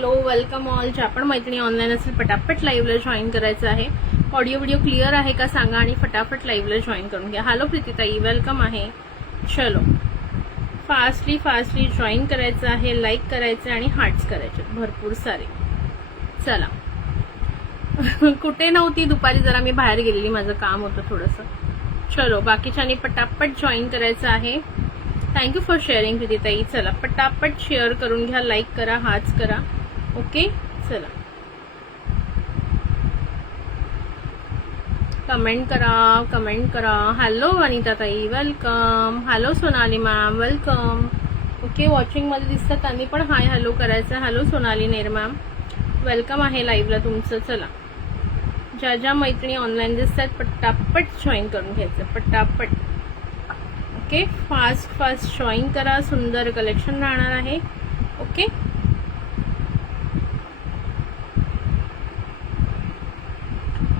Hello welcome all. ज्या पण मैत्रिणी ऑनलाईन असेल पटापट लाईव्हला जॉईन करायचं आहे. ऑडिओ व्हिडिओ क्लिअर आहे का सांगा आणि फटाफट लाईव्हला जॉईन करून घ्या. हॅलो प्रीतीताई वेलकम आहे. चलो फास्टली जॉईन करायचं आहे, लाईक करायचं आणि हार्ट्स करायचे भरपूर सारे. चला कुठे नव्हती दुपारी, जरा मी बाहेर गेलेली, माझं काम होतं थोडंसं. चलो बाकीच्यांनी पटापट जॉईन करायचं आहे. थँक्यू फॉर शेअरिंग प्रीतीताई. चला पटापट शेअर करून घ्या, लाईक करा, हाच करा. ओके चला कमेंट करा. हॅलो अनिताताई welcome. Hello Sonali ma'am welcome. Okay watching मध्ये दिसतात त्यांनी पण हाय हॅलो करायचं. हॅलो सोनाली नेर मॅम वेलकम आहे लाईव्हला तुमचं. चला ज्या ज्या मैत्रिणी ऑनलाईन दिसतात पटापट जॉईन करून घ्यायचं पटापट. ओके फास्ट जॉईन करा. सुंदर कलेक्शन राहणार आहे. ओके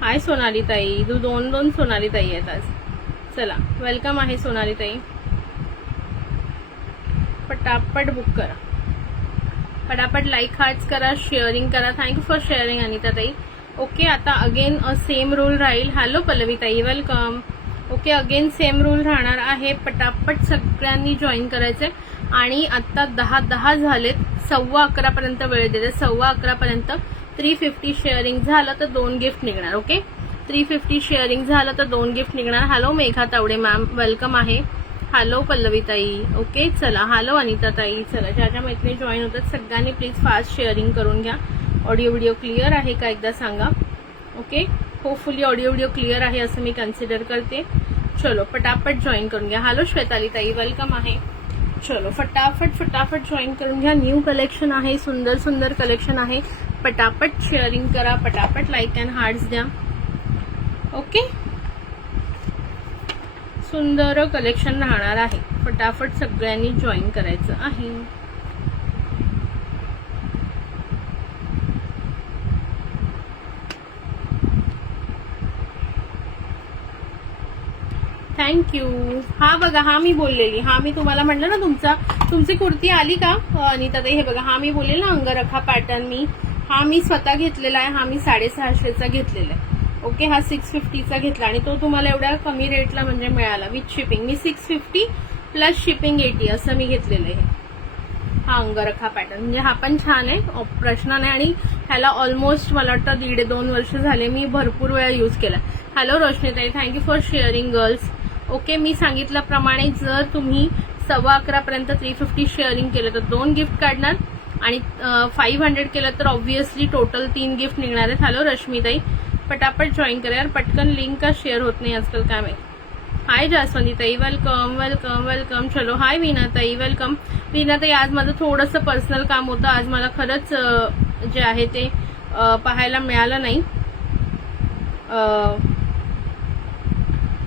हाय सोनाली ताई. दोन सोनाली ताई आहेत आज. चला वेलकम आहे सोनाली ताई. पटापट बुक करा, पटापट लाईक हार्ट्स करा, शेअरिंग करा. थँक्यू फॉर शेअरिंग अनिता ताई. ओके आता अगेन सेम रूल राहील. हॅलो पल्लवी ताई welcome. Okay again same rule राहणार आहे. पटापट सगळ्यांनी जॉईन करायचंय. आणि आता 10 झालेत. 11:15 पर्यंत वेळ देते. 11:15 पर्यंत 350 शेअरिंग झालं तर 2 गिफ्ट निघणार. ओके 350 शेअरिंग झालं तर 2 गिफ्ट निघणार. Hello Megha Tawde ma'am welcome आहे. हॅलो पल्लवी ताई. ओके चला हॅलो अनिता ताई. चला ज्या ज्या मैत्रिणी जॉईन होतात सगळ्यांनी प्लीज फास्ट शेअरिंग करून घ्या. ऑडिओ व्हिडिओ क्लिअर आहे का एकदा सांगा. Okay hopefully audio video clear आहे असं मी कन्सिडर करते. चलो पटापट जॉईन करून घ्या. हॅलो श्वेताली ताई वेलकम आहे. चलो फटाफट जॉईन करून घ्या. न्यू कलेक्शन आहे, सुंदर कलेक्शन आहे. पटापट शेअरिंग करा, पटापट लाईक अँड हार्ट्स द्या. ओके सुंदर कलेक्शन राहणार आहे. फटाफट सगळ्यांनी जॉईन करायचं आहे. थँक्यू. हा बघा हा मी बोललेली, हा मी तुम्हाला म्हटलं ना तुमची कुर्ती आली का अनिता ताई. हे बघा हा मी बोललेला ना अंगरखा पॅटर्न हा मी स्वतः घेतलेला आहे. हा मी 650चा घेतलेला आहे. ओके हा 650चा घेतला आणि तो तुम्हाला एवढ्या कमी रेटला म्हणजे मिळाला with shipping. Me 650 plus shipping 80 असं मी घेतलेलं आहे. हा अंगरखा पॅटर्न म्हणजे हा पण छान आहे, प्रश्न नाही. आणि ह्याला ऑलमोस्ट मला वाटतं 1.5-2 वर्ष झाले, मी भरपूर वेळा यूज केला. हॅलो रोशनीताई thank you for sharing girls. Okay मी सांगितल्याप्रमाणे जर तुम्ही 11:15 पर्यंत 350 शेअरिंग केलं तर 2 गिफ्ट काढणार आणि 500 केलं तर ऑब्व्हियसली टोटल 3 गिफ्ट निघणार आहेत. हॅलो रश्मीताई पटापट जॉईन करा यार. पटकन लिंक का शेअर होत नाही आजकाल काय माहिती. हाय जास्वंतीताई वेलकम. चलो हाय वीणाताई वेलकम. वीणाताई आज माझं थोडंसं पर्सनल काम होतं. आज मला खरंच जे आहे ते पाहायला मिळालं नाही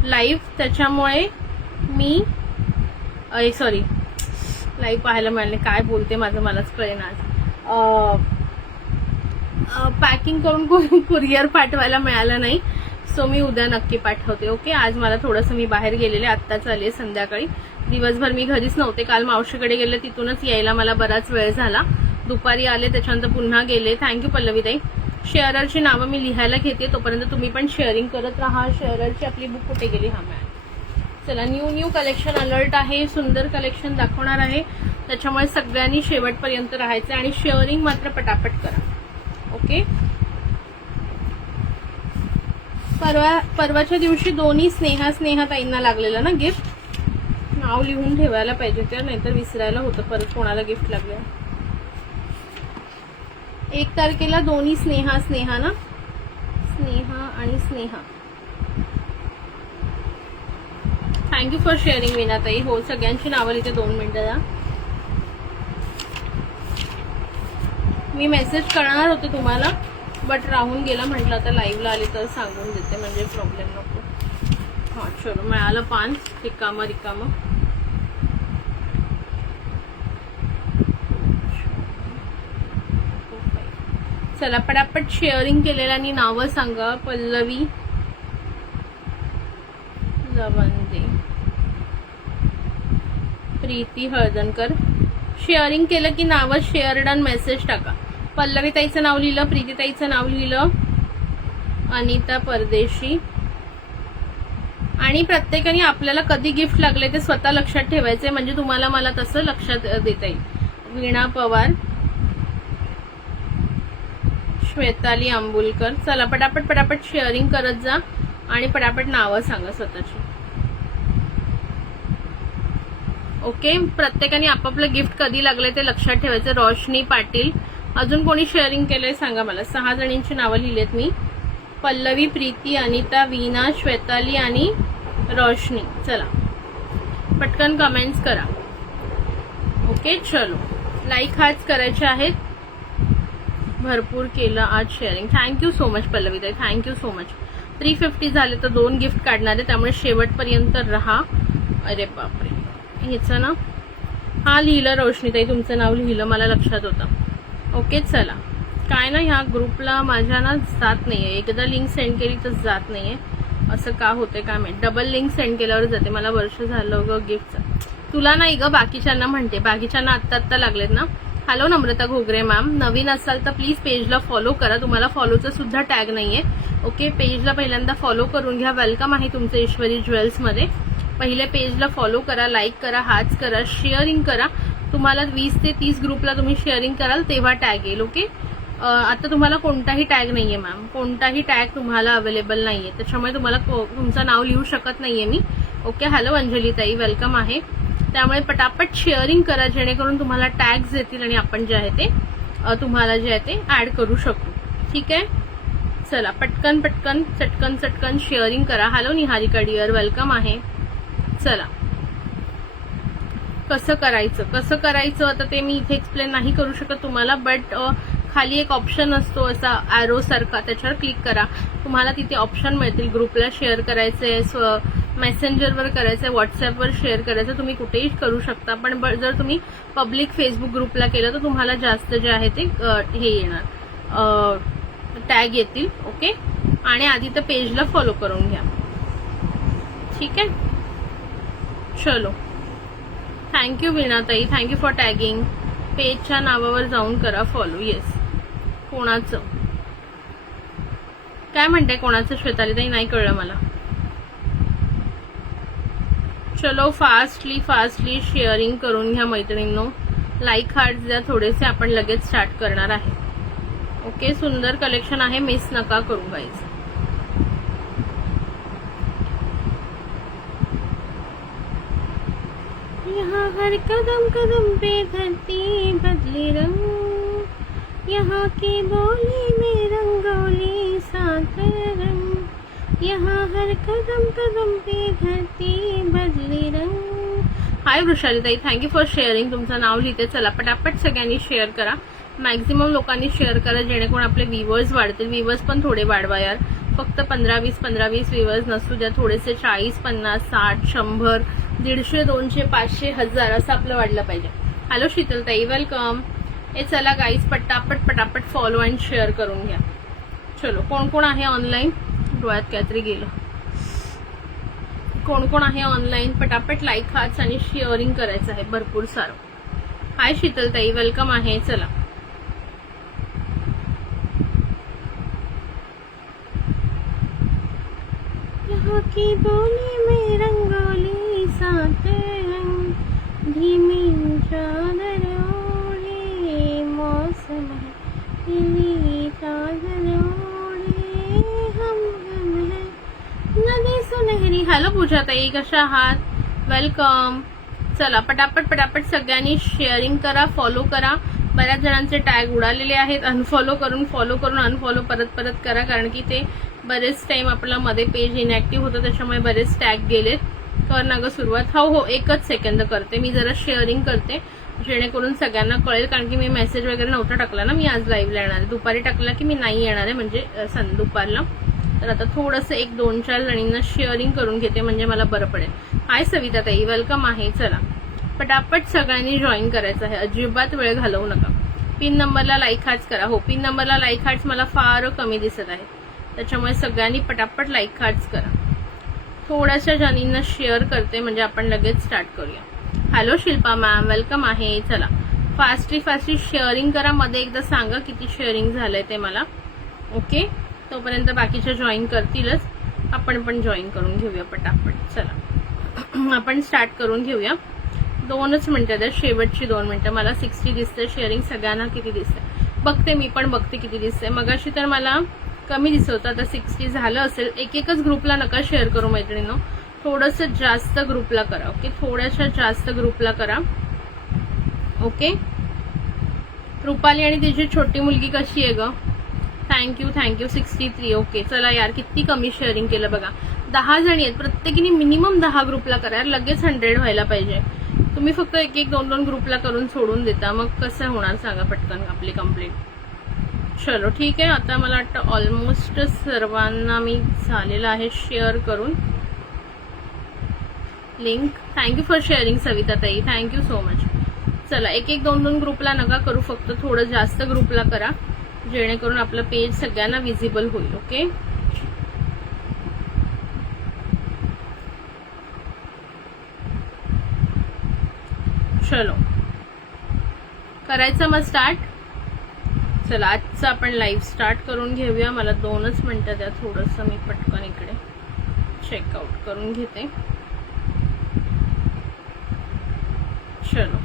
लाईव्ह, त्याच्यामुळे मी सॉरी लाईव्ह पाहायला मिळाले. काय बोलते माझं मलाच कळेन आज. पॅकिंग करून कुरिअर पाठवायला मिळालं नाही, सो मी उद्या नक्की पाठवते. ओके आज मला थोडंसं मी बाहेर गेलेले, आत्ताच आले संध्याकाळी. दिवसभर मी घरीच नव्हते. काल मावशीकडे गेले, तिथूनच यायला मला बराच वेळ झाला. दुपारी आले त्याच्यानंतर पुन्हा गेले. थँक्यू पल्लवीताई. शेअररची नावं मी लिहायला घेते, तोपर्यंत तुम्ही पण शेअरिंग करत राहा. शेअररची आपली बुक कुठे गेली. हा मॅम चला न्यू कलेक्शन अलर्ट आहे. सुंदर कलेक्शन दाखवणार आहे, त्याच्यामुळे सगळ्यांनी शेवटपर्यंत राहायचं आणि शेअरिंग मात्र पटापट करा. ओके परवाच्या दिवशी दोन्ही स्नेहा ताईंना लागलेलं ना गिफ्ट. नाव लिहून ठेवायला पाहिजे ते, नाहीतर विसरायला होतं परत कोणाला गिफ्ट लागलं. 1 तारखेला दोन्ही स्नेहा ना, स्नेहा आणि स्नेहा. थँक्यू फॉर शेअरिंग वीणाताई. हो सगळ्यांची नावं लिहिते, 2 मिनिटं द्या. मी मेसेज करणार होते तुम्हाला बट राहून गेला. म्हटलं आता लाईव्हला आले तर सांगून देते म्हणजे प्रॉब्लेम नको. हा चलो मिळालं पान रिकामं. चला पटापट शेअरिंग केलेल्यानी नावं सांगा. पल्लवी लवंदे, प्रीती हळदणकर. शेअरिंग केलं की नावं शेअर्ड आणि मेसेज टाका. पल्लवी ताईचं नाव लिहिलं, प्रीती ताईचं नाव लिहिलं, अनिता परदेशी. आणि प्रत्येकाने आपल्याला कधी गिफ्ट लागले ते स्वतः लक्षात ठेवायचे, म्हणजे तुम्हाला मला तसं लक्षात देता येईल. वीणा पवार, श्वेताली आंबुलकर. चला पटापट पटापट शेअरिंग करत जा आणि पटापट नावं सांगा स्वतःची. ओके, प्रत्येकाने आपापलं गिफ्ट कधी लागले ते लक्षात ठेवायचं. रोशनी पाटील. अजून कोणी शेअरिंग केलंय सांगा मला. 6 जणींची नावं लिहिलेत मी. पल्लवी, प्रीती, अनिता, वीणा, श्वेताली आणि रोशनी. चला पटकन कमेंट्स करा. ओके चलो, लाईक हाच करायचे आहेत. भरपूर केलं आज sharing. Thank you so much Pallavi ताई, थँक्यू सो मच. 350 झाले तर 2 गिफ्ट काढणार आहे, त्यामुळे शेवटपर्यंत राहा. अरे बापरे, ह्याचं ना, हा लिहिलं रोशनीताई, तुमचं नाव लिहिलं, मला लक्षात होतं. ओके चला. काय ना, ह्या ग्रुपला माझ्या ना जात नाहीये. एकदा लिंक सेंड केली तर जात नाहीये, असं का होतंय काय माहिती. डबल लिंक सेंड केल्यावर जाते. मला वर्ष झालं ग गिफ्टचं. तुला नाही ग, बाकीच्यांना म्हणते. बाकीच्यांना आत्ता लागलेत ना. हॅलो नम्रता घोगरे मॅम. नवीन असाल तर प्लीज पेजला फॉलो करा. तुम्हाला फॉलोचं सुद्धा टॅग नाहीये. ओके, पेजला पहिल्यांदा फॉलो करून घ्या. वेलकम आहे तुमचं ईश्वरी ज्वेल्समध्ये. पहिले पेजला फॉलो करा, लाईक करा, हाच करा, शेअरिंग करा. तुम्हाला 20 ते 30 ग्रुपला तुम्ही शेअरिंग कराल तेव्हा टॅग येईल. ओके, आता तुम्हाला कोणताही टॅग नाहीये मॅम, कोणताही टॅग तुम्हाला अवेलेबल नाहीये, त्याच्यामुळे तुम्हाला तुमचं नाव लिहू शकत नाहीये मी. ओके, हॅलो अंजली ताई, वेलकम आहे. त्यामुळे पटापट शेअरिंग करा, जेणेकरून तुम्हाला टॅग्स येतील आणि आपण जे आहे ते तुम्हाला जे आहे ते ऍड करू शकू. ठीक आहे, चला पटकन पटकन चटकन चटकन शेअरिंग करा. हॅलो निहारिका डिअर, वेलकम आहे. चला, कसं करायचं आता ते मी इथे एक्सप्लेन नाही करू शकत तुम्हाला, बट खाली एक ऑप्शन असतो असा ॲरो सारखा, त्याच्यावर क्लिक करा. तुम्हाला तिथे ऑप्शन मिळतील. ग्रुपला शेअर करायचंय, मेसेंजरवर करायचंय, व्हॉट्सअपवर शेअर करायचं, तुम्ही कुठेही करू शकता. पण जर तुम्ही पब्लिक फेसबुक ग्रुपला केलं तर तुम्हाला जास्त जे आहे ते हे येणार, टॅग येतील. ओके, आणि आधी तर पेजला फॉलो करून घ्या. ठीक आहे, चलो. थँक्यू वीणाताई, थँक्यू फॉर टॅगिंग. पेजच्या नावावर जाऊन करा फॉलो. येस, कोणाचं काय म्हणताय, कोणाचं श्वेतालीताई नाही कळलं मला. चलो फास्टली शेअरिंग करून घ्या मैत्रिणींनो. लाईक हार्ट द्या थोडेसे, आपण लगेच स्टार्ट करणार आहे. ओके, सुंदर कलेक्शन आहे, मिस नका करू गाईज. यहाँ हर कदम कदम पे धरती बदले रंग, यहाँ की बोली में रंगोली साथ रंग, यहाँ हर कदम कदम पे धरती बदले रंग. हाय वृषालीताई, थँक्यू फॉर शेअरिंग. तुमचं नाव लिहिते. चला पटापट सगळ्यांनी शेअर करा. मॅक्झिमम लोकांनी शेअर करा, जेणेकरून आपले व्ह्यूअर्स वाढतील. व्ह्यूअर्स पण थोडे वाढवा यार. फक्त 15-20 व्ह्यूअर्स नसू द्या. थोडेसे 40, 50, 60, 100, 150, 200, 500, 1000 असं आपलं वाढलं पाहिजे. हॅलो शीतलताई, वेलकम. हे चला गाईज, पटापट फॉलो अँड शेअर करून घ्या. चलो, कोण कोण आहे ऑनलाईन, डोळ्यात काहीतरी गेलं. कोण कोण आहे ऑनलाईन, पटापट लाईक हाच आणि शेअरिंग करायचं आहे भरपूर सारं. हाय शीतलताई, वेलकम आहे. चला, यहाँ की बोली में रंगोली साथ रंग, धीमी चादर ओढ़े मौसम है, नीली चादर ओढ़े हम है नदी सुनहरी. हॅलो पूजाताई, कशा आहात, वेलकम. चला पटापट सगळ्यांनी शेअरिंग करा, फॉलो करा. बऱ्याच जणांचे टॅग उडालेले आहेत. अनफॉलो करून फॉलो करून अनफॉलो परत करा, कारण की ते बरेच टाइम आपला मध्ये पेज इनॅक्टिव्ह होतं, त्याच्यामुळे बरेच टॅग गेलेत. कर ना ग सुरुवात. हो 1च सेकंद करते मी, जरा शेअरिंग करते जेणेकरून सगळ्यांना कळेल, कारण की मी मेसेज वगैरे नव्हता टाकला ना. मी आज लाईव्हला येणार आहे. दुपारी टाकला की मी नाही येणार आहे, म्हणजे दुपारला. तर आता थोडंसं 1-2-4 जणींना शेअरिंग करून घेते, म्हणजे मला बरं पडेल. हाय सविता ताई, वेलकम आहे. चला पटापट सगळ्यांनी जॉईन करायचं आहे, अजिबात वेळ घालवू नका. पिन नंबरला लाईक हार्ट्स करा. हो, पिन नंबरला लाईक हार्ट्स मला फार कमी दिसत आहे, त्याच्यामुळे सगळ्यांनी पटापट लाईक हार्ट्स करा. थोड्याशा जणींना शेअर करते, म्हणजे आपण लगेच स्टार्ट करूया. हॅलो शिल्पा मॅम, वेलकम आहे. चला फास्टली शेअरिंग करा. मध्ये एकदा सांगा किती शेअरिंग झालंय ते मला. ओके, तोपर्यंत बाकीच्या जॉईन करतीलच, आपण पण जॉईन करून घेऊया पटापट. चला आपण स्टार्ट करून घेऊया. 2च मिनिटं द्या, शेवटची 2 मिनिटं. मला 60 दिसते शेअरिंग. सगळ्यांना किती दिसते बघते, मी पण बघते किती दिसते. मगाशी तर मला कमी दिसत होतं, आता 60 झालं असेल. एकच ग्रुपला नका शेअर करू मैत्रिणींनो, थोडंसं जास्त ग्रुपला करा. ओके, थोड्याशा जास्त ग्रुपला करा. ओके, रुपाली आणि तिची छोटी मुलगी कशी आहे ग? थँक्यू 63. ओके, चला यार, किती कमी शेअरिंग केलं बघा. 10 जणी आहेत, प्रत्येकीने मिनिमम 10 ग्रुपला करा यार. लगेच 100 व्हायला पाहिजे. तुम्ही फक्त 1-2 ग्रुपला करून सोडून देता, मग कसं होणार सांगा पटकन आपली कंप्लीट. चलो ठीक आहे. आता मला वाटतं ऑलमोस्ट सर्वांना मी झालेलं आहे शेअर करून link. Thank you for sharing Savita ताई, थँक्यू सो मच. चला 1-2 ग्रुपला नका करू, फक्त थोडं जास्त ग्रुपला करा, जेणेकरून आपलं पेज सगळ्यांना विजिबल होईल. ओके, चलो करायचं मग स्टार्ट. चला आजचं आपण लाईव्ह स्टार्ट करून घेऊया. मला 2च मिनिटं द्या, थोडंसं मी पटकन इकडे चेकआउट करून घेते. चलो,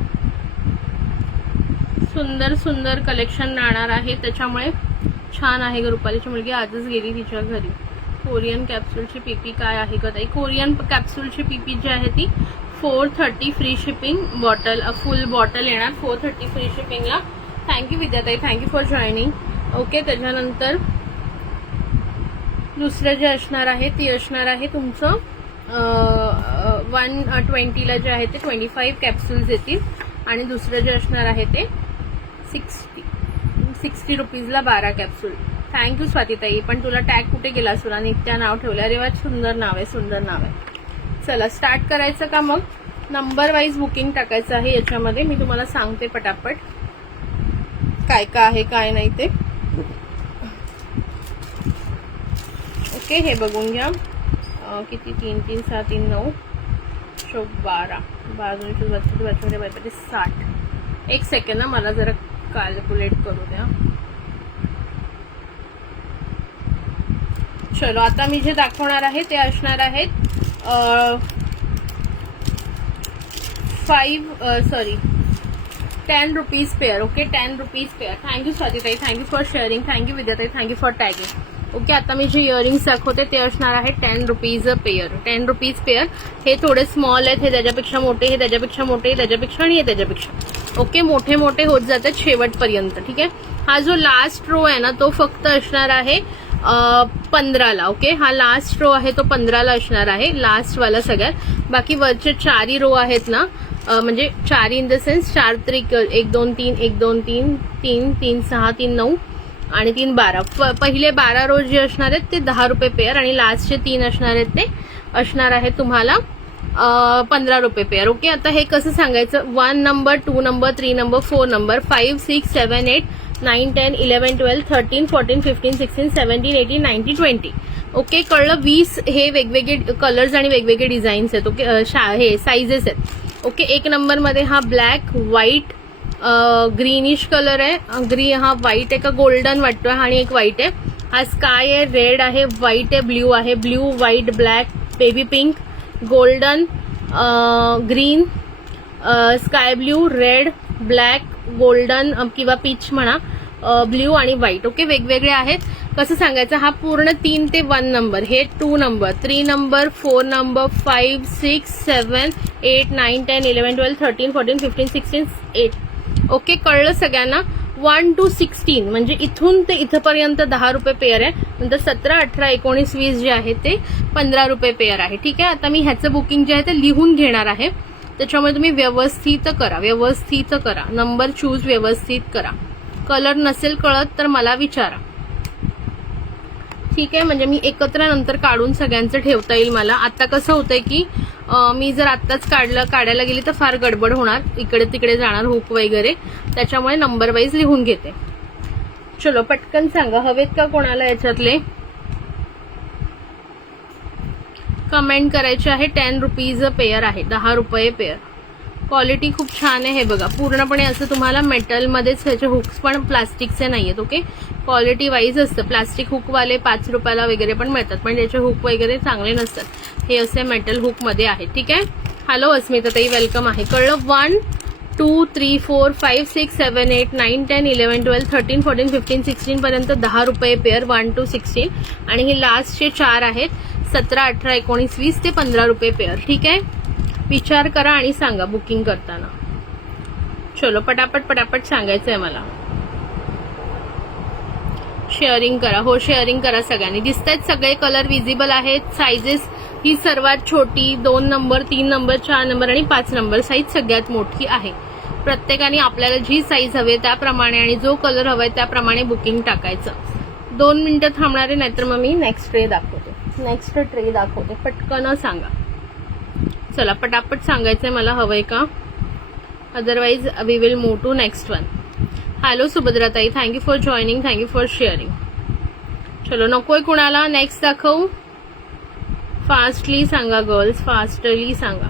सुंदर कलेक्शन राहणार आहे, त्याच्यामुळे छान आहे. रुपालीची मुलगी आजच गेली तिच्या घरी. कोरियन कॅप्सूलची पीपी काय आहे का ताई? कोरियन कॅप्सूलची पीपी जी आहे ती 430 free shipping. Bottle full bottle येणार 430 फ्री शिपिंगला. थँक्यू विद्याताई, थँक्यू फॉर जॉईनिंग. ओके, त्याच्यानंतर दुसरं जे असणार आहे ते असणार आहे तुमचं 120ला जे आहे ते 25 कॅप्सूल्स येतील, आणि दुसरं जे असणार आहे ते 60 रुपीजला 12 कॅप्सूल. थँक्यू स्वातीताई. पण तुला टॅग कुठे गेला? तुला नित्या नाव ठेवलं. अरे वा, सुंदर नाव आहे. चला स्टार्ट करायचं का? मग नंबर वाईज बुकिंग टाकायचं आहे याच्यामध्ये. मी तुम्हाला सांगते पटापट काय आहे काय नाही ते. ओके, हे बघून घ्या. किती 3 3 6 3 9 12 12 60. एक सेकंड ना, मला जरा कॅल्क्युलेट करू द्या. चलो, आता मी जे दाखवणार आहे ते असणार आहेत 10 rupees pair. Okay, 10 rupees pair. Thank you स्वातीताई, थँक्यू फॉर शेअरिंग. थँक्यू विद्याताई, थँक्यू फॉर टॅगिंग. ओके, आता मी जे इयरिंग्स दाखवते ते असणार आहे 10 रुपीज पेअर. 10 rupees pair. हे थोडे स्मॉल आहेत, हे त्याच्यापेक्षा मोठे, हे त्याच्यापेक्षा मोठे, त्याच्यापेक्षा आणि हे त्याच्यापेक्षा. ओके, मोठे होत जातात शेवटपर्यंत. ठीक आहे. हा जो लास्ट रो आहे ना तो फक्त असणार आहे 15ला. ओके, हा लास्ट रो आहे तो 15ला असणार आहे, लास्ट वाला सगळ्यात. बाकी वरचे 4 रो आहेत ना, म्हणजे 4 इन द सेन्स 4 त्रिक 1 2 3 1 2 3 3 3 6 3 9 आणि 3 12. पहिले 12 रो जे असणार आहेत ते 10 रुपये पेअर, आणि लास्टचे 3 असणार आहेत ते असणार आहे तुम्हाला 15 रुपये पेअर. ओके, आता हे कसं सांगायचं? 1 number, 2 number, 3 number, 4 number, 5 6 7 8 9 10 11 12 13 14 15 16 17 18 19 20. Okay, कळलं? 20 हे वेगवेगळे कलर्स आणि वेगवेगळे डिझाईन्स आहेत. ओके, हे साईजेस आहेत. ओके, 1 नंबर मध्ये हा ब्लॅक, व्हाईट, ग्रीनिश कलर आहे. हा व्हाईट आहे का गोल्डन वाटतोय, आणि एक व्हाईट आहे. हा स्काय आहे, रेड आहे, व्हाईट आहे, ब्ल्यू आहे. Blue, white, black, baby pink, golden, green, sky blue, red, black, golden किंवा पीच म्हणा, ब्ल्यू आणि व्हाईट. ओके, वेगवेगळे आहेत. कसं सांगायचं? हा पूर्ण 3 ते 1 नंबर, हे 2 नंबर, 3 नंबर, 4 नंबर, 5 6 7 8 9 10 11 12 13 14 15 16 8. ओके, कळलं सगळ्यांना? 1 to 16 म्हणजे इथून ते इथपर्यंत 10 रुपये पेअर आहे. नंतर 17 18 19 20 जे आहे ते 15 रुपये पेअर आहे. ठीक आहे. आता मी ह्याचं बुकिंग जे आहे ते लिहून घेणार आहे, त्याच्यामुळे तुम्ही व्यवस्थित करा. नंबर चूज व्यवस्थित करा. कलर नसेल कळत तर मला विचारा. ठीक आहे, म्हणजे मी एकत्र नंतर काढून सगळ्यांचं ठेवता येईल मला. आता कसं होतंय की मी जर आत्ताच काढायला गेली तर फार गडबड होणार, इकडे तिकडे जाणार हुक वगैरे, त्याच्यामुळे नंबर वाईज लिहून घेते. चलो पटकन सांगा, हवेत का कोणाला याच्यातले? कमेंट करायचे आहे. 10 रुपीज पेअर आहे, 10 रुपये पेअर. क्वालिटी खूप छान आहे. हे बघा पूर्णपणे असं तुम्हाला मेटलमध्येच, ह्याचे हुक्स पण प्लास्टिकचे नाहीयेत. ओके, क्वालिटी वाईज असतं. प्लास्टिक हुकवाले 5 रुपयाला वगैरे पण मिळतात, पण त्याचे हुक वगैरे चांगले नसतात. हे असे मेटल हुक मध्ये आहेत. ठीक आहे. हॅलो अस्मिता ताई, वेलकम आहे. कळलं. 1 2 3 4 5 6 7 8 9 10 11 12 13 14 15 16 पर्यंत 10 रुपये पेअर. 1 to 16. आणि हे लास्टचे 4 आहेत. 17 18 19 20 ते 15 रुपये पेअर. ठीक आहे. विचार करा आणि सांगा बुकिंग करताना. चलो पटापट पटापट सांगायचं आहे मला. शेअरिंग करा. हो, शेअरिंग करा सगळ्यांनी. दिसतायत सगळे कलर विजिबल आहेत. साइजेस ही सर्वात छोटी 2 नंबर 3 नंबर 4 नंबर आणि 5 नंबर साईज सगळ्यात मोठी आहे. प्रत्येकाने आपल्याला जी साईज हवी त्याप्रमाणे आणि जो कलर हवाय त्याप्रमाणे बुकिंग टाकायचं. 2 मिनिटं थांबणारे, नाहीतर मग मी नेक्स्ट ट्रे दाखवते. पटकन सांगा. चला पटापट सांगायचंय मला हवंय का, otherwise we will move to next one. Hello सुभद्राताई, thank you for joining, thank you for sharing. चलो नकोय कुणाला, नेक्स्ट दाखवू. फास्टली सांगा गर्ल्स, फास्टली सांगा.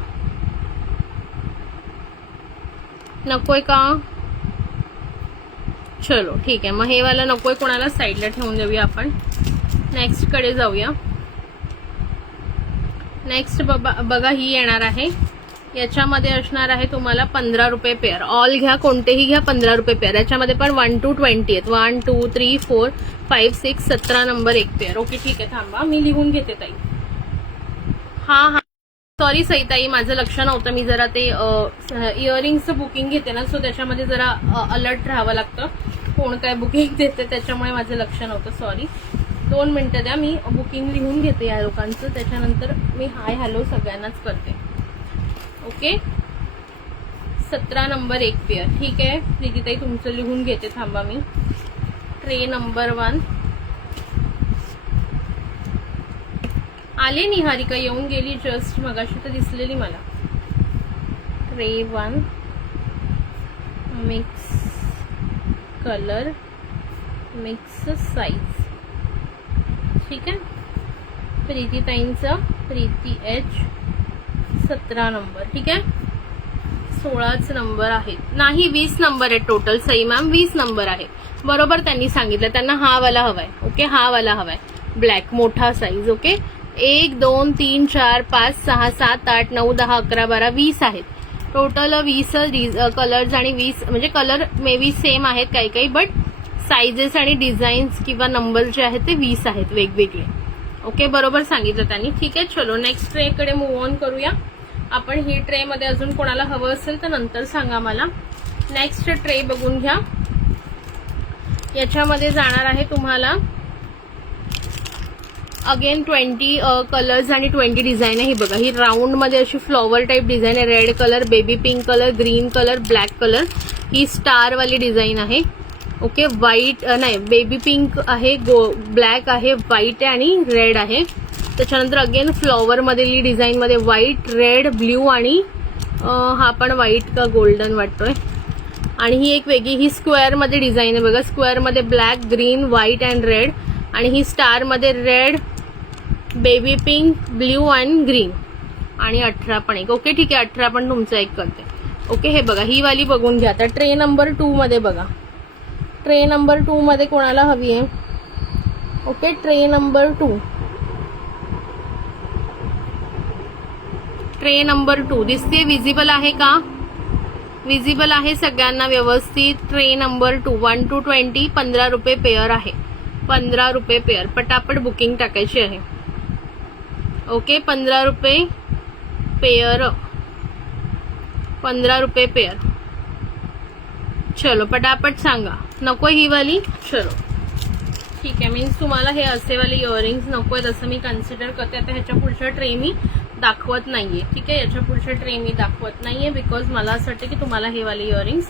नकोय का? चलो ठीक आहे, मग हे वाला नकोय कोणाला, साईडला ठेवून देऊया आपण. नेक्स्ट कडे जाऊया. नेक्स्ट बघा ही येणार आहे. याच्यामध्ये असणार आहे तुम्हाला 15 रुपये पेअर. ऑल घ्या, कोणतेही घ्या, 15 रुपये पेअर. याच्यामध्ये पण 1 to 20 आहेत. 1 2 3 4 5 6 17 नंबर एक पेअर. ओके ठीक आहे, थांबा मी लिहून घेते ताई. हा सॉरी सईताई, माझं लक्ष नव्हतं. मी जरा ते इयरिंगचं बुकिंग घेते ना, सो त्याच्यामध्ये जरा अलर्ट राहावं लागतं. कोण काय बुकिंग देते त्याच्यामुळे माझं लक्ष नव्हतं. सॉरी. 2 मिनिटं द्या, मी बुकिंग लिहून घेते या लोकांचं. त्याच्यानंतर मी हाय हॅलो सगळ्यांनाच करते. ओके. 17 नंबर एक पेअर. ठीक आहे प्रीतीताई, तुमचं लिहून घेते. थांबा मी. ट्रे नंबर 1 आले. निहारिका येऊन गेली जस्ट, मगाशी तर दिसलेली मला. Tray 1 mix colour mix size. ठीक आहे. प्रीतीताईंचं प्रीती एच 17 नंबर. ठीक आहे. 16च नंबर आहेत. नाही 20 नंबर आहे टोटल. सई मॅम 20 नंबर आहे. बरोबर त्यांनी सांगितलं. त्यांना हा वाला हवाय. ओके, हा वाला हवाय ब्लॅक मोठा साईज. ओके. 1 2 3 4 5 6 7 8 9 10 11 12 20 आहेत टोटल. 20 कलर्स आणि 20 म्हणजे कलर मे बी सेम आहेत काही काही, बट साइजेस आणि डिझाईन्स किंवा नंबर जे आहेत ते 20 आहेत वेगवेगळे. ओके, बरोबर सांगितलं त्यांनी. ठीक आहे. चलो नेक्स्ट ट्रे कडे मूव्ह ऑन करूया आपण. ही ट्रे मध्ये अजून कोणाला हवं असेल तर नंतर सांगा मला. नेक्स्ट ट्रे बघून घ्या. याच्यामध्ये जाणार आहे तुम्हाला अगेन 20 कलर्स आणि 20 डिझाईन आहे. ही बघा, ही राऊंड मध्ये अशी फ्लॉवर टाइप डिझाईन आहे. Red colour, baby pink colour, green colour, black colour. ही स्टार वाली डिझाईन आहे. ओके. व्हाईट नाही, बेबी पिंक आहे, ब्लॅक आहे, व्हाईट आहे आणि रेड आहे. त्याच्यानंतर अगेन फ्लॉवर मधली डिझाईन मध्ये व्हाईट, रेड, ब्ल्यू आणि हा पण व्हाईट का गोल्डन वाटतोय. आणि ही एक वेगळी, ही स्क्वेअर मध्ये डिझाईन आहे बघा. स्क्वेअर मध्ये black, green, white and red. आणि ही स्टार मध्ये red, baby pink, blue and green. आणि 18 पण एक. ओके ठीक आहे, 18 पण तुमचं एक करते. ओके. हे बघा, ही वाली बघून घ्या. आता ट्रे नंबर 2 मध्ये बघा. ट्रे नंबर 2 मध्ये कोणाला हवी आहे? Okay. Tray number 2. Tray number 2 दिसते? विजिबल आहे का? विजिबल आहे सगळ्यांना व्यवस्थित? ट्रे नंबर 2 1 to 20 15 रुपये पेअर आहे. 15 रुपये पेअर. पटापट बुकिंग टाकायची आहे. ओके. 15 रुपये पेअर. 15 रुपये पेअर. चलो पटापट सांगा. नको ही वाली? चलो ठीक आहे. मीन्स तुम्हाला हे असेवाले इयरिंग्स नको आहेत असं मी कन्सिडर करते. आता ह्याच्या पुढच्या ट्रे मी दाखवत नाहीये. ठीक आहे. याच्या पुढच्या ट्रे मी दाखवत नाहीये बिकॉज मला असं वाटतं की तुम्हाला हे वाले इयरिंग्स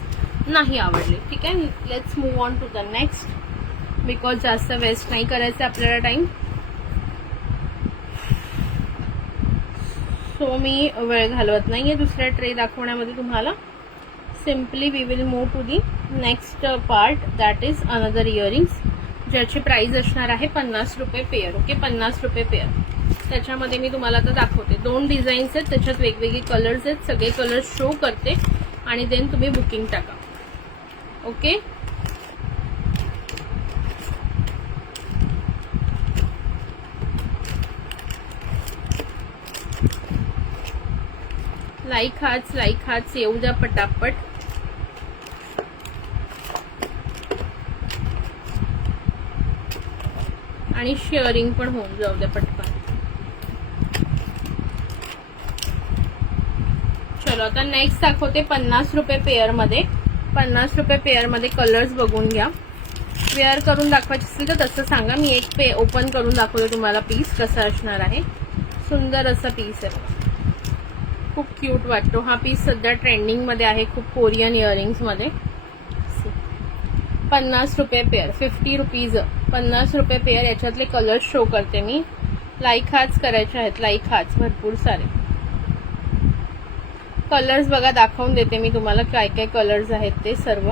नाही आवडले. ठीक आहे. Let's move on to the next because जास्त वेस्ट नाही करायचं आपल्याला टाइम. सो मी वेळ घालवत नाहीये दुसऱ्या ट्रे दाखवण्यामध्ये तुम्हाला. Simply we will move to the next part, that is another earrings. ज्याची प्राइस असणार आहे 50 रुपये पेअर. ओके, 50 रुपये पेअर. त्याच्यामध्ये मी तुम्हाला आता दाखवते. 2 डिझाईन्स आहेत, त्याच्यात वेगवेगळे कलर्स आहेत. सगळे कलर्स शो करते आणि देन तुम्ही बुकिंग टाका. ओके, लाईक हाच येऊ द्या पटापट. आणि शेअरिंग पण होऊन जाऊ द्या पटकन. चलो आता नेक्स्ट दाखवते 50 रुपये पेअर मध्ये. 50 रुपये पेअर मध्ये कलर्स बघून घ्या. वेअर करून दाखवायचे असतील तर तसं सांगा. मी एक ओपन करून दाखवते तुम्हाला पीस कसा असणार आहे. सुंदर असा पीस आहे, खूप क्यूट वाटतो हा पीस. सध्या ट्रेंडिंग मध्ये आहे खूप, कोरियन इयरिंग्स मध्ये. 50 रुपये पेअर, 50 रुपीज. 50 रुपये पेअर. याच्यातले कलर्स शो करते मी. लाईक हाच करायचे आहेत, लाईक हाच भरपूर सारे कलर्स बघा. दाखवून देते मी तुम्हाला काय काय कलर्स आहेत ते सर्व.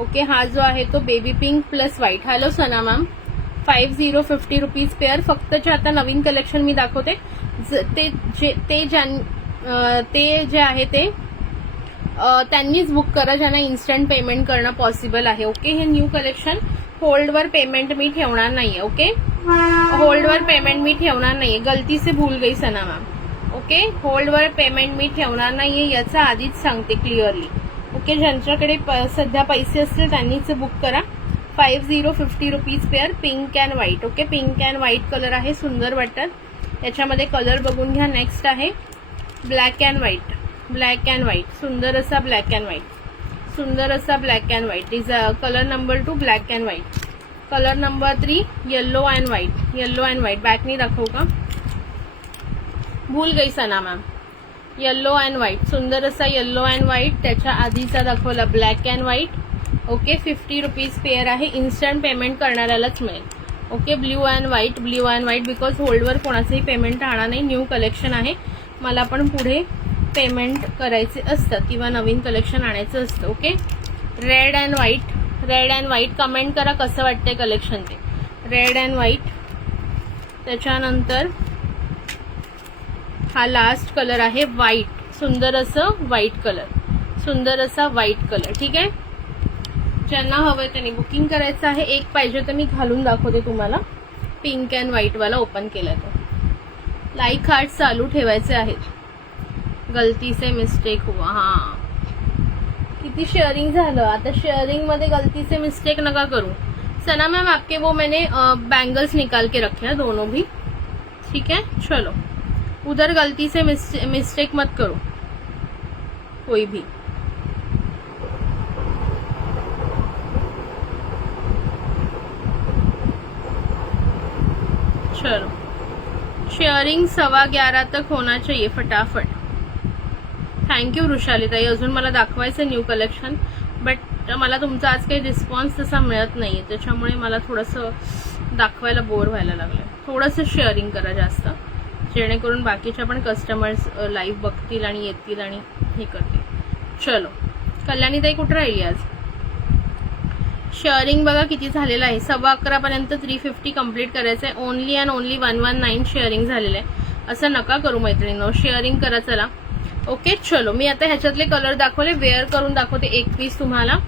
ओके, हा जो आहे तो baby pink plus white. Hello Sana ma'am. 50 rupees pair. फक्त जे आता नवीन कलेक्शन मी दाखवते ते जे आहे ते त्यांनीच बुक करा ज्यांना इन्स्टंट पेमेंट करणं पॉसिबल आहे. ओके, हे न्यू कलेक्शन. होल्डवर पेमेंट मी ठेवणार नाहीये. ओके, होल्डवर पेमेंट मी ठेवणार नाहीये. गलती से भूल गई सना मॅम. ओके, होल्डवर पेमेंट मी ठेवणार नाहीये याचा आधीच सांगते क्लिअरली. ओके, ज्यांच्याकडे सध्या पैसे असतील त्यांनीच बुक करा. 50 rupees pair. Pink and white. Okay, pink and white colour आहे, सुंदर वाटतात. याच्यामध्ये कलर बघून घ्या. नेक्स्ट आहे black and white. Black and white, सुंदर असा ब्लॅक अँड व्हाईट. सुंदर असा black and white is colour number 2 black and white. Colour number 3 yellow and white. Yellow and white. बॅकनी दाखवू का? भूल गई Sana ma'am. Yellow and white, सुंदर असा येल्लो अँड व्हाईट. त्याच्या आधीचा दाखवला black and white. Okay, 50 rupees pair आहे. इन्स्टंट पेमेंट करणाऱ्यालाच मिळेल. Okay, blue and white. Blue and white because होल्डवर कोणाचंही पेमेंट राहणार नाही. न्यू कलेक्शन आहे, मला पण पुढे पेमेंट करायचे असतात किंवा नवीन कलेक्शन आणायचं असतं. Okay, red and white. Red and white. Comment करा कसं वाटतंय कलेक्शन ते. Red and white. त्याच्यानंतर हा लास्ट कलर आहे व्हाईट. सुंदर असं व्हाईट कलर. सुंदर असा व्हाईट कलर. ठीक आहे, ज्यांना हवंय त्यांनी बुकिंग करायचं आहे. एक पाहिजे तर मी घालून दाखवते तुम्हाला. पिंक अँड व्हाईट वाला ओपन केला तो. लाईक हार्ट चालू ठेवायचे आहेत. गलती से मिस्टेक हुआ. हा, किती शेअरिंग झालं. आता शेअरिंग मध्ये गलती से मिस्टेक नका करू. सना मैम आपके वो मैंने बैंगल्स निकाल के रखे हैं दोनों भी. ठीक है, चलो उधर गलती से मिस्टेक मत करो कोई भी. चलो, शेअरिंग 11:15 तक होना चाहिए फटाफट. थँक्यू वृषाली ताई. अजून मला दाखवायचं न्यू कलेक्शन, बट मला तुमचा आज काही रिस्पॉन्स तसा मिळत नाहीये, त्याच्यामुळे मला थोडंसं दाखवायला बोर व्हायला लागलं. थोडंसं शेअरिंग करा जास्त, जेणेकरून बाकीच्या पण कस्टमर्स लाईव्ह बघतील आणि येतील आणि हे करतील. चलो, कल्याणीताई कुठे राहिली आज? शेअरिंग बघा किती झालेलं आहे. 11:15 पर्यंत 350 कंप्लीट करायचं आहे. ओनली अँड ओनली 119 शेअरिंग झालेलं आहे. असं नका करू मैत्रिणींनो, शेअरिंग करा चला. ओके, चलो मी आता ह्याच्यातले कलर दाखवले, वेअर करून दाखवते एक पीस तुम्हाला.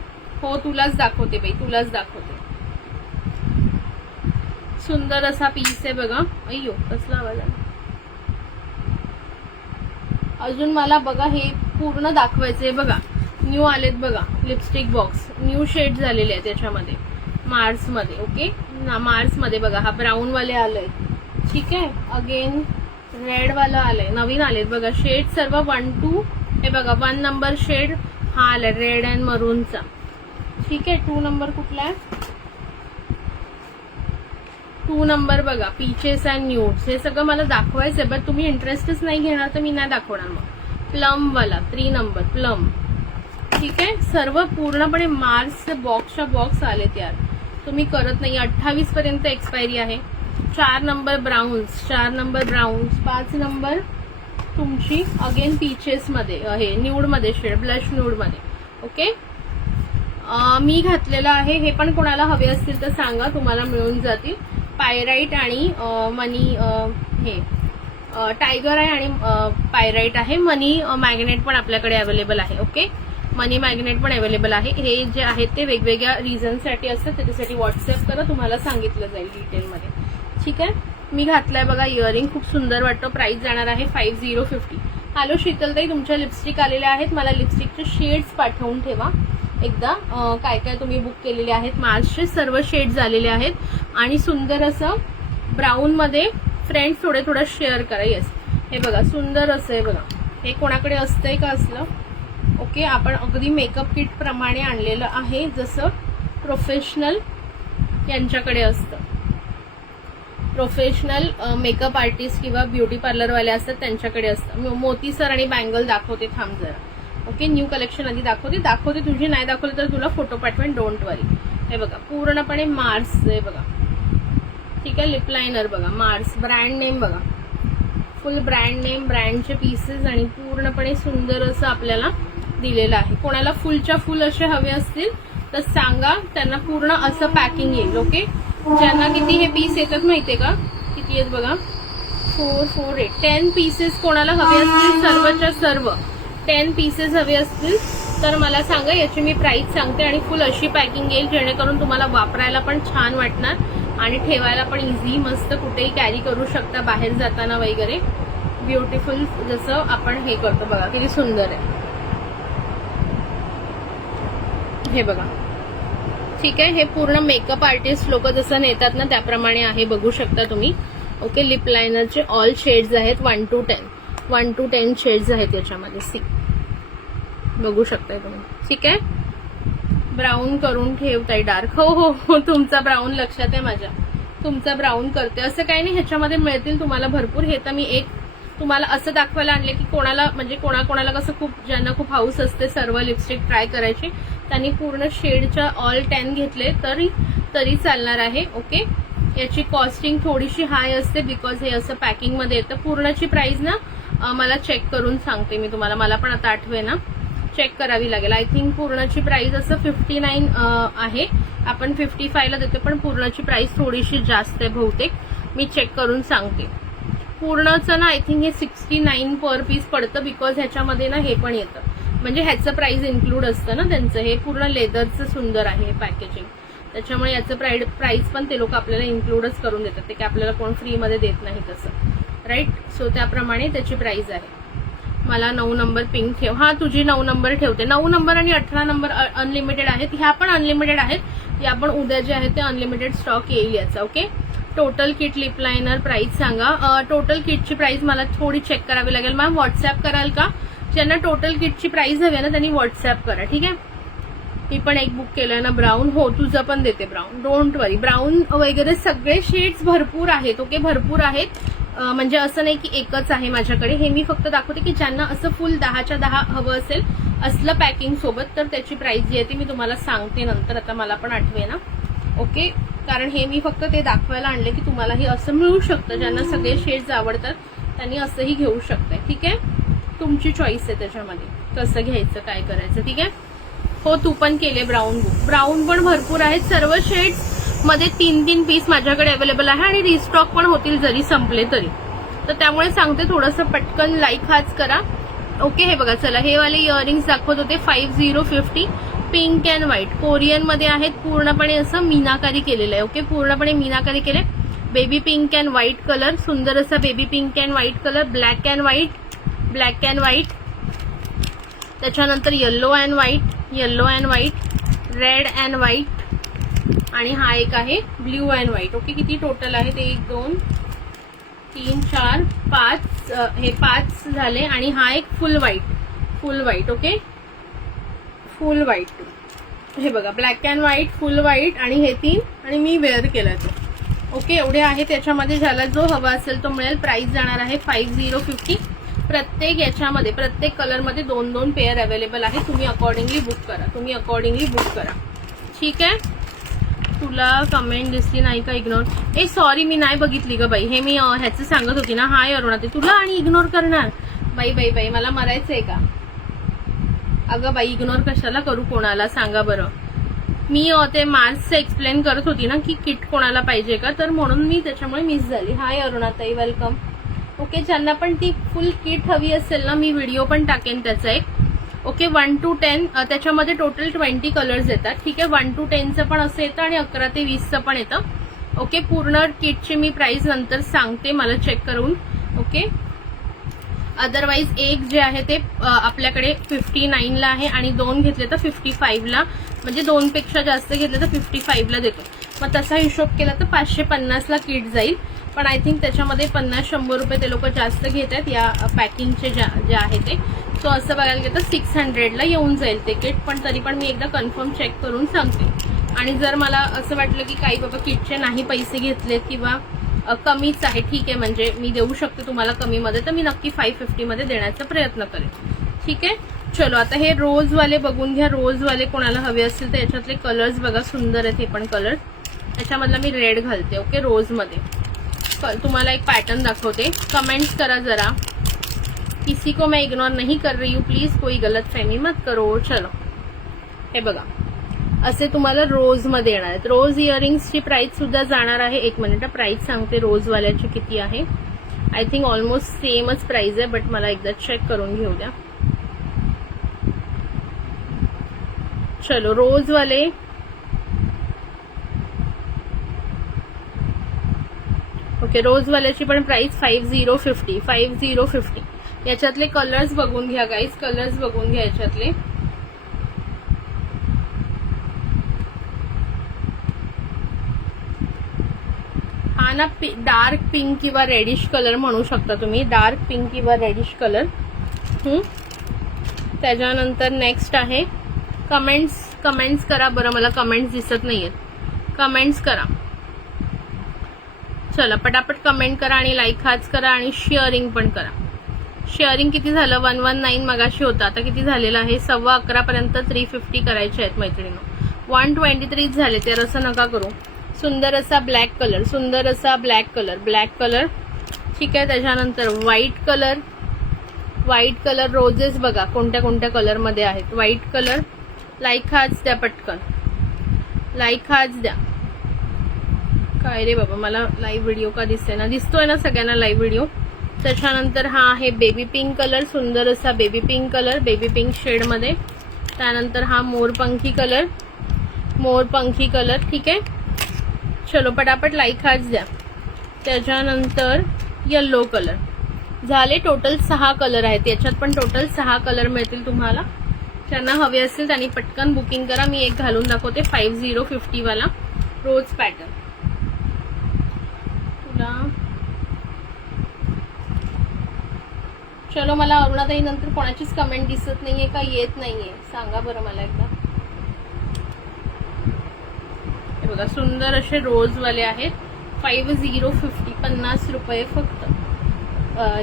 हो, तुलाच दाखवते बाई, तुलाच दाखवते. सुंदर असा पीस आहे बघा. अय्यो, कसला आवाज आला. अजून मला बघा हे पूर्ण दाखवायचंय बघा. न्यू आलेत बघा लिपस्टिक बॉक्स. न्यू शेड झालेले आहेत त्याच्यामध्ये मार्स मध्ये. ओके, मार्स मध्ये बघा हा ब्राऊन वाले आलंय. ठीक आहे, अगेन रेड वाला आलंय. नवीन आलेत बघा शेड सर्व 1 2. हे बघा 1 नंबर शेड हा आलाय रेड अँड मरूनचा. ठीक आहे, 2 नंबर कुठला आहे? 2 नंबर बघा पीचेस अँड न्यूड्स. हे सगळं मला दाखवायचंय, बट तुम्ही इंटरेस्टच नाही घेणार तर मी नाही दाखवणार. मग प्लम वाला 3 नंबर प्लम. ठीक आहे, सर्व पूर्णपणे मार्स बॉक्सच्या बॉक्स आलेत यार. तुम्ही करत नाही. 28 पर्यंत एक्सपायरी आहे. 4 number browns, 4 number browns. 5 number तुमची अगेन पीचेस मध्ये आहे, न्यूड मध्ये शेड, ब्लश न्यूड मध्ये. ओके, मी घातलेलं आहे. हे पण कोणाला हवे असतील तर सांगा, तुम्हाला मिळून जातील. पायराईट आणि मनी हे टायगर आहे आणि पायराईट आहे. मनी मॅग्नेट पण आपल्याकडे अवेलेबल आहे. ओके, मनी मॅग्नेट पण अवेलेबल आहे. हे जे आहेत ते वेगवेगळ्या रिझनसाठी असतात, त्याच्यासाठी व्हॉट्सअप करा, तुम्हाला सांगितलं जाईल डिटेलमध्ये. ठीक आहे, मी घातलाय बघा इयरिंग, खूप सुंदर वाटतो. प्राइस जाणार आहे 5050. हॅलो शीतलताई, तुमच्या लिपस्टिक आलेल्या आहेत. मला लिपस्टिकचे शेड्स पाठवून ठेवा एकदा. काय काय तुम्ही बुक केलेले आहेत. मार्चचे सर्व शेड्स आलेले आहेत आणि सुंदर असं ब्राऊन मध्ये. फ्रेंड्स थोडं शेअर करा. येस, हे बघा सुंदर असं आहे बघा. हे कोणाकडे असतंय का असलं? ओके, आपण अगदी मेकअप किट प्रमाणे आणलेलं आहे, जसं प्रोफेशनल यांच्याकडे असतं. प्रोफेशनल मेकअप आर्टिस्ट किंवा ब्युटी पार्लरवाले असतात त्यांच्याकडे असतं. मोती सर आणि बँगल दाखवते, थांब जरा. ओके, न्यू कलेक्शन आधी दाखवते. तुझी नाही दाखवली तर तुला फोटो पाठवेन, डोंट वरी. हे बघा पूर्णपणे मार्स आहे बघा. ठीक आहे, लिप लायनर बघा, मार्स ब्रँड नेम बघा, फुल ब्रँड नेम, ब्रँडचे पीसेस आणि पूर्णपणे सुंदर असं आपल्याला दिलेलं आहे. कोणाला फुलच्या फुल असे हवे असतील तर सांगा, त्यांना पूर्ण असं पॅकिंग येईल. ओके, ज्यांना किती हे पीस येतात माहितीये का, किती आहेत बघा, 4 4 8 10 पीसेस कोणाला हवे असतील, सर्वच्या सर्व 10 पीसेस हवे असतील तर मला सांगा. याची मी प्राइस सांगते आणि फुल अशी पॅकिंग येईल जेणेकरून तुम्हाला वापरायला पण छान वाटणार आणि ठेवायला पण इझी, मस्त कुठेही कॅरी करू शकता बाहेर जाताना वगैरे. ब्युटिफुल जसं आपण हे करतो बघा, किती सुंदर आहे हे बघा. ठीक आहे, हे पूर्ण मेकअप आर्टिस्ट लोक जसं नेतात ना त्याप्रमाणे आहे, बघू शकता तुम्ही. ओके, लिप लायनरचे ऑल शेड्स आहेत 1 to 10. 1 to 10 शेड्स आहेत याच्यामध्ये. सी बघू शकताय तुम्ही. ठीक आहे, ब्राऊन करून ठेवताय डार्क. हो, तुमचा ब्राऊन लक्षात आहे माझ्या, तुमचा ब्राऊन करते. असं काही नाही, ह्याच्यामध्ये मिळतील तुम्हाला भरपूर. हे तर मी एक तुम्हाला असं दाखवायला आणले की कोणाला म्हणजे कोणाकोणाला कसं खूप, ज्यांना खूप हाऊस असते सर्व लिपस्टिक ट्राय करायची, त्यांनी पूर्ण शेडच्या ऑल 10 घेतले तरी चालणार आहे. ओके, याची कॉस्टिंग थोडीशी हाय असते बिकॉज हे असं पॅकिंग मध्ये येतं. पूर्णची प्राइस ना मला चेक करून सांगते मी तुम्हाला, मला पण आता आठवे ना, चेक करावी लागेल. आय थिंक पूर्णची प्राइस असं 59 आहे, आपण 55 ला देतो, पण पूर्णची प्राइस थोडीशी जास्त आहे बहुतेक. मी चेक करून सांगते. पूर्णचं ना आय थिंक हे 69 पर पीस पडतं बिकॉज ह्याच्यामध्ये ना हे पण येतं, म्हणजे ह्याचं प्राइस इन्क्लूड असतं ना त्यांचं. हे पूर्ण लेदरचं सुंदर आहे पॅकेजिंग, त्याच्यामुळे याचं प्राइस पण ते लोक आपल्याला इन्क्लूडच करून देतात. ते की आपल्याला कोण फ्रीमध्ये देत नाही तसं, राईट. सो त्याप्रमाणे त्याची प्राइस आहे. मला 9 नंबर पिंक ठेव. हा, तुझी 9 नंबर ठेवते. 9 नंबर आणि 18 नंबर अनलिमिटेड आहेत. ह्या पण अनलिमिटेड आहेत. या पण उद्या जे आहेत ते अनलिमिटेड स्टॉक येईल याचा. Okay, total kit lip liner price सांगा. टोटल किटची प्राइस मला थोडी चेक करावी लागेल. मॅम व्हॉट्सअप कराल का? ज्यांना टोटल किटची प्राइस हवी ना त्यांनी व्हॉट्सअप करा. ठीक आहे, मी पण एक बुक केलंय ना ब्राऊन. हो, तुझं पण देते ब्राऊन, डोंट वरी. ब्राऊन वगैरे सगळे शेड्स भरपूर आहेत. ओके, भरपूर आहेत. म्हणजे असं नाही की एकच आहे माझ्याकडे. हे मी फक्त दाखवते की ज्यांना असं फुल 10च्या 10 हवं असेल असलं पॅकिंग सोबत तर त्याची प्राइस जी आहे ती मी तुम्हाला सांगते नंतर. आता मला पण आठवे ना. ओके, कारण हे मी फक्त ते दाखवायला आणले की तुम्हाला हे असं मिळू शकतं. ज्यांना सगळे शेड्स आवडतात त्यांनी असंही घेऊ शकताय. ठीक आहे, तुमची चॉईस आहे त्याच्यामध्ये कसं घ्यायचं, काय करायचं. ठीक आहे, हो तू पण केले ब्राऊन बुक. ब्राऊन पण भरपूर आहेत. सर्व शेड्स मध्ये 3-3 पीस माझ्याकडे अवेलेबल आहे आणि रिस्टॉक पण होतील जरी संपले तरी. तर त्यामुळे सांगते थोडंसं पटकन लाईक हाच करा. ओके, हे बघा, चला हे वाले इयरिंग्स दाखवत होते 5050 पिंक अँड व्हाईट कोरियन मध्ये आहेत. पूर्णपणे असं मीनाकारी केलेलं आहे. ओके, पूर्णपणे मीनाकारी केले. Baby pink and white colour, सुंदर असा baby pink and white colour. Black and white, त्याच्यानंतर yellow and white, red and white आणि हा एक आहे ब्ल्यू अँड व्हाईट. ओके, किती टोटल आहे ते 1 2 3 4 5, हे 5 झाले आणि हा एक फुल व्हाईट. ओके, फुल व्हाईट. हे बघा, black and white, full white आणि हे 3 आणि मी वेअर केला तो. ओके, एवढे आहे. त्याच्यामध्ये ज्याला जो हवा असेल तो मिळेल. प्राइस जाणार आहे 5050. प्रत्येक याच्यामध्ये प्रत्येक कलरमध्ये 2-2 पेअर अवेलेबल आहे. तुम्ही अकॉर्डिंगली बुक करा. ठीक आहे, तुला कमेंट दिसली नाही का? इग्नोर. सॉरी, मी नाही बघितली ग बाई. हे मी ह्याचं सांगत होती ना. हाय अरुणा, ते तुला आणि इग्नोर करणार. बाई मला मरायचंय का? अगं बाई, इग्नोर कशाला करू कोणाला सांगा बरं. मी ते मार्चचं एक्सप्लेन करत होती ना की किट कोणाला पाहिजे का, तर म्हणून मी त्याच्यामुळे मिस झाली. हाय अरुणाताई, वेलकम. ओके, ज्यांना पण ती फुल किट हवी असेल ना, मी व्हिडिओ पण टाकेन त्याचा एक. ओके, 1 to 10 त्याच्यामध्ये टोटल 20 कलर्स येतात. ठीक आहे, 1 to 10चं पण असं येतं आणि 11 ते 20चं पण येतं. ओके, पूर्ण किटची मी प्राइस नंतर सांगते, मला चेक करून. ओके, अदरवाईज एक जे आहे ते आपल्याकडे 59ला आहे आणि 2 घेतले तर 55ला, म्हणजे 2 पेक्षा जास्त घेतले तर 55ला देतो. मग तसा हिशोब केला तर 550ला किट जाईल. पण आय थिंक त्याच्यामध्ये 50-100 रुपये ते लोक जास्त घेत आहेत या पॅकिंगचे जे आहे ते. सो असं बघायला गेलं तर 600ला येऊन जाईल ते किट. पण तरी पण मी एकदा कन्फर्म चेक करून सांगते. आणि जर मला असं वाटलं की काही बाबा किटचे नाही पैसे घेतलेत किंवा कमीच आहे, ठीक आहे, म्हणजे मी देऊ शकते तुम्हाला कमीमध्ये, तर मी नक्की 550मध्ये देण्याचा प्रयत्न करेन. ठीक आहे, चलो आता हे रोजवाले बघून घ्या. रोजवाले कोणाला हवे असतील तर याच्यातले कलर्स बघा, सुंदर आहेत हे पण कलर. त्याच्यामधला मी रेड घालते. ओके, रोजमध्ये तुम्हाला एक पॅटर्न दाखवते. कमेंट्स करा जरा. किसी को मैं इग्नोर नहीं कर रही हूँ, प्लीज कोई गलत फहमी मत करो. चलो, हे बघा, असे तुम्हाला रोज मध्ये येणार आहेत. रोज इयरिंग्सची प्राइस सुद्धा जाणार आहे. एक मिनिट, प्राइस सांगते रोजवाल्याची किती आहे. आय थिंक ऑलमोस्ट सेमच प्राइस आहे, बट मला एकदा चेक करून घेऊ द्या. चलो, रोजवाले ओके, रोजवाल्याची पण प्राइस 5050. याच्यातले कलर्स बघून घ्या गाईज, कलर्स बघून घ्या याच्यातले. हा ना, डार्क पिंक किंवा रेडिश कलर म्हणू शकता तुम्ही, डार्क पिंक किंवा रेडिश कलर. त्याच्यानंतर नेक्स्ट आहे कमेंट्स करा बरं, मला कमेंट्स दिसत नाहीयेत. कमेंट्स करा, चला पटापट कमेंट करा आणि लाईक हाच करा आणि शेअरिंग पण करा. शेअरिंग किती झालं? 119 मगाशी होता, आता किती झालेलं आहे? 11:15 पर्यंत 350 करायचे आहेत मैत्रिणी. 123 झाले, तर असं नका करू. सुंदर असा ब्लॅक कलर, सुंदर असा ब्लॅक कलर. ठीक आहे, त्याच्यानंतर व्हाईट कलर रोजेस बघा कोणत्या कोणत्या कलर मध्ये आहेत. व्हाईट कलर, लाईक हाच द्या पटकन, लाईक हाच द्या. काय रे बाबा, मला लाईव्ह व्हिडिओ का दिसते ना? दिसतोय ना सगळ्यांना लाईव्ह व्हिडिओ. त्याच्यानंतर हा आहे बेबी पिंक कलर, सुंदर असा baby pink colour, baby pink shade मध्ये. त्यानंतर हा मोरपंखी कलर. ठीक आहे, चलो पटापट लाईक हाच द्या. त्याच्यानंतर येल्लो कलर. झाले, टोटल 6 कलर आहेत. याच्यात पण टोटल 6 कलर मिळतील तुम्हाला. ज्यांना हवे असतील त्यांनी पटकन बुकिंग करा. मी एक घालून दाखवते 5050 वाला रोज पॅटर्न. चलो, मला अरुणाताई नंतर कोणाचीच कमेंट दिसत नाहीये का येत नाहीये, सांगा बरं मला एकदा. हे बघा, सुंदर असे रोजवाले आहेत. 5050, 50 रुपये फक्त.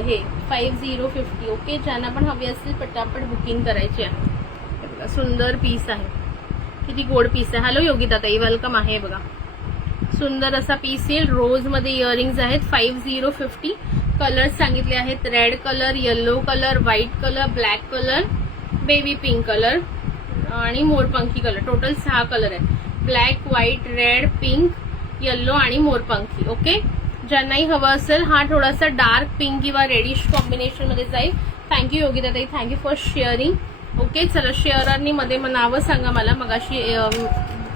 हे 5050. ओके, ज्यांना पण हवी असतील पटापट बुकिंग करायची आहे. हे बघा, सुंदर पीस आहे, किती गोड पीस आहे. हॅलो योगिता ताई, वेलकम आहे. बघा, सुंदर असा पीस येईल. रोज मध्ये इयरिंग्स आहेत. 5050 कलर्स सांगितले आहेत. Red colour, yellow colour, white colour, black colour, baby pink colour आणि मोरपंखी कलर. टोटल 6 कलर आहेत. Black, white, red, pink, yellow आणि मोरपंखी. ओके, ज्यांनाही हवं असेल, हा थोडासा डार्क पिंक किंवा रेडिश कॉम्बिनेशन मध्ये जाईल. थँक्यू योगिता ताई, थँक्यू फॉर शेअरिंग. ओके, चला, शेअररनी मध्ये नावं सांगा मला. मगाशी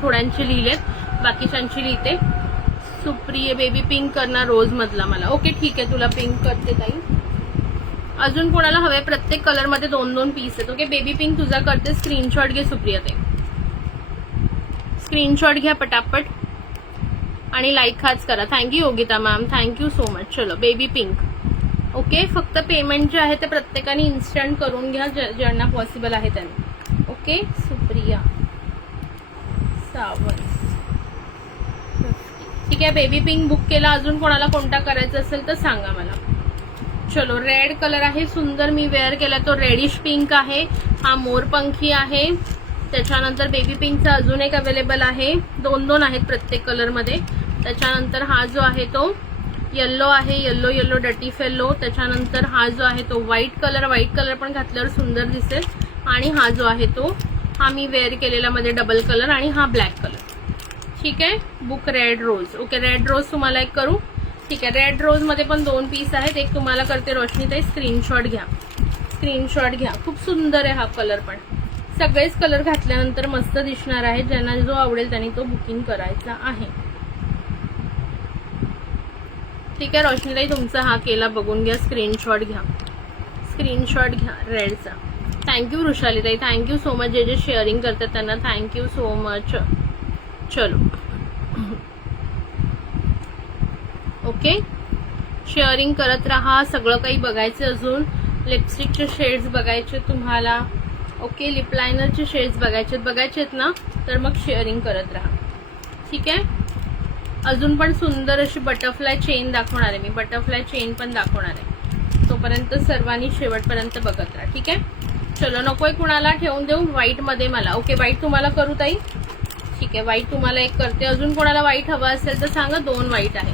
थोड्यांची लिहिलेत, बाकीच्यांची लिहिते. सुप्रिय बेबी पिंक करणार रोज मधला मला. ओके, ठीक आहे, तुला पिंक करते ताई. अजून कोणाला हवे? प्रत्येक कलर मध्ये 2-2 पीस आहेत. ओके, बेबी पिंक तुझा करते. स्क्रीनशॉट घे सुप्रिया ताई, स्क्रीनशॉट घ्या पटापट आणि लाईक हाच करा. Thank you Yogita ma'am, thank you so much. चलो, बेबी पिंक. ओके, फक्त पेमेंट जे आहे ते प्रत्येकाने इन्स्टंट करून घ्या, ज्यांना पॉसिबल आहे त्यांनी. ओके, सुप्रिया सावंत. ठीक आहे, बेबी पिंक बुक केला. अजून कोणाला कोणता करायचा असेल तर सांगा मला. चलो, रेड कलर आहे, सुंदर. मी वेअर केला तो रेडिश पिंक आहे. हा मोरपंखी आहे. त्याच्यानंतर बेबी पिंकचा अजून एक अवेलेबल आहे. 2-2 आहेत प्रत्येक कलर मध्ये. त्याच्यानंतर हा जो आहे तो येल्लो आहे, येल्लो डटीफ येल्लो. त्याच्यानंतर हा जो आहे तो व्हाईट कलर पण घातल्यावर सुंदर दिसेल. आणि हा जो आहे तो हा मी वेअर केलेला मध्ये डबल कलर आणि हा ब्लॅक कलर. ठीक आहे. Book red rose. Okay, red rose तुम्हाला एक करू. ठीक आहे. रेड रोज मध्ये पण 2 पीस आहेत. एक तुम्हाला करते रोशनीताई, स्क्रीनशॉट घ्या, स्क्रीनशॉट घ्या. खूप सुंदर आहे हा कलर पण. सगळेच कलर घातल्यानंतर मस्त दिसणार आहे. ज्यांना जो आवडेल त्यांनी तो बुकिंग करायचा आहे. ठीक आहे रोशनीताई, तुमचा हा केला बघून घ्या, स्क्रीनशॉट घ्या, स्क्रीनशॉट घ्या रेडचा. थँक्यू वृषालीताई, थँक्यू सो मच. जे जे शेअरिंग करतात त्यांना थँक्यू सो मच. चलो ओके, शेअरिंग करत राहा. सगळं काही बघायचं, अजून लिपस्टिकचे शेड्स बघायचे तुम्हाला. ओके, लिप लायनरचे शेड्स बघायचेत ना, तर मग शेअरिंग करत राहा. ठीक आहे. अजून पण सुंदर अशी बटरफ्लाय चेन दाखवणार आहे मी, बटरफ्लाय चेन पण दाखवणार आहे. तोपर्यंत सर्वांनी शेवटपर्यंत बघत राहा. ठीक आहे. चलो, नकोय कुणाला, ठेवून देऊ व्हाईट मध्ये मला. ओके, व्हाईट तुम्हाला करू ताई. ठीक आहे, व्हाईट तुम्हाला एक करते. अजून कोणाला व्हाईट हवा असेल तर सांगा. 2 व्हाईट आहे.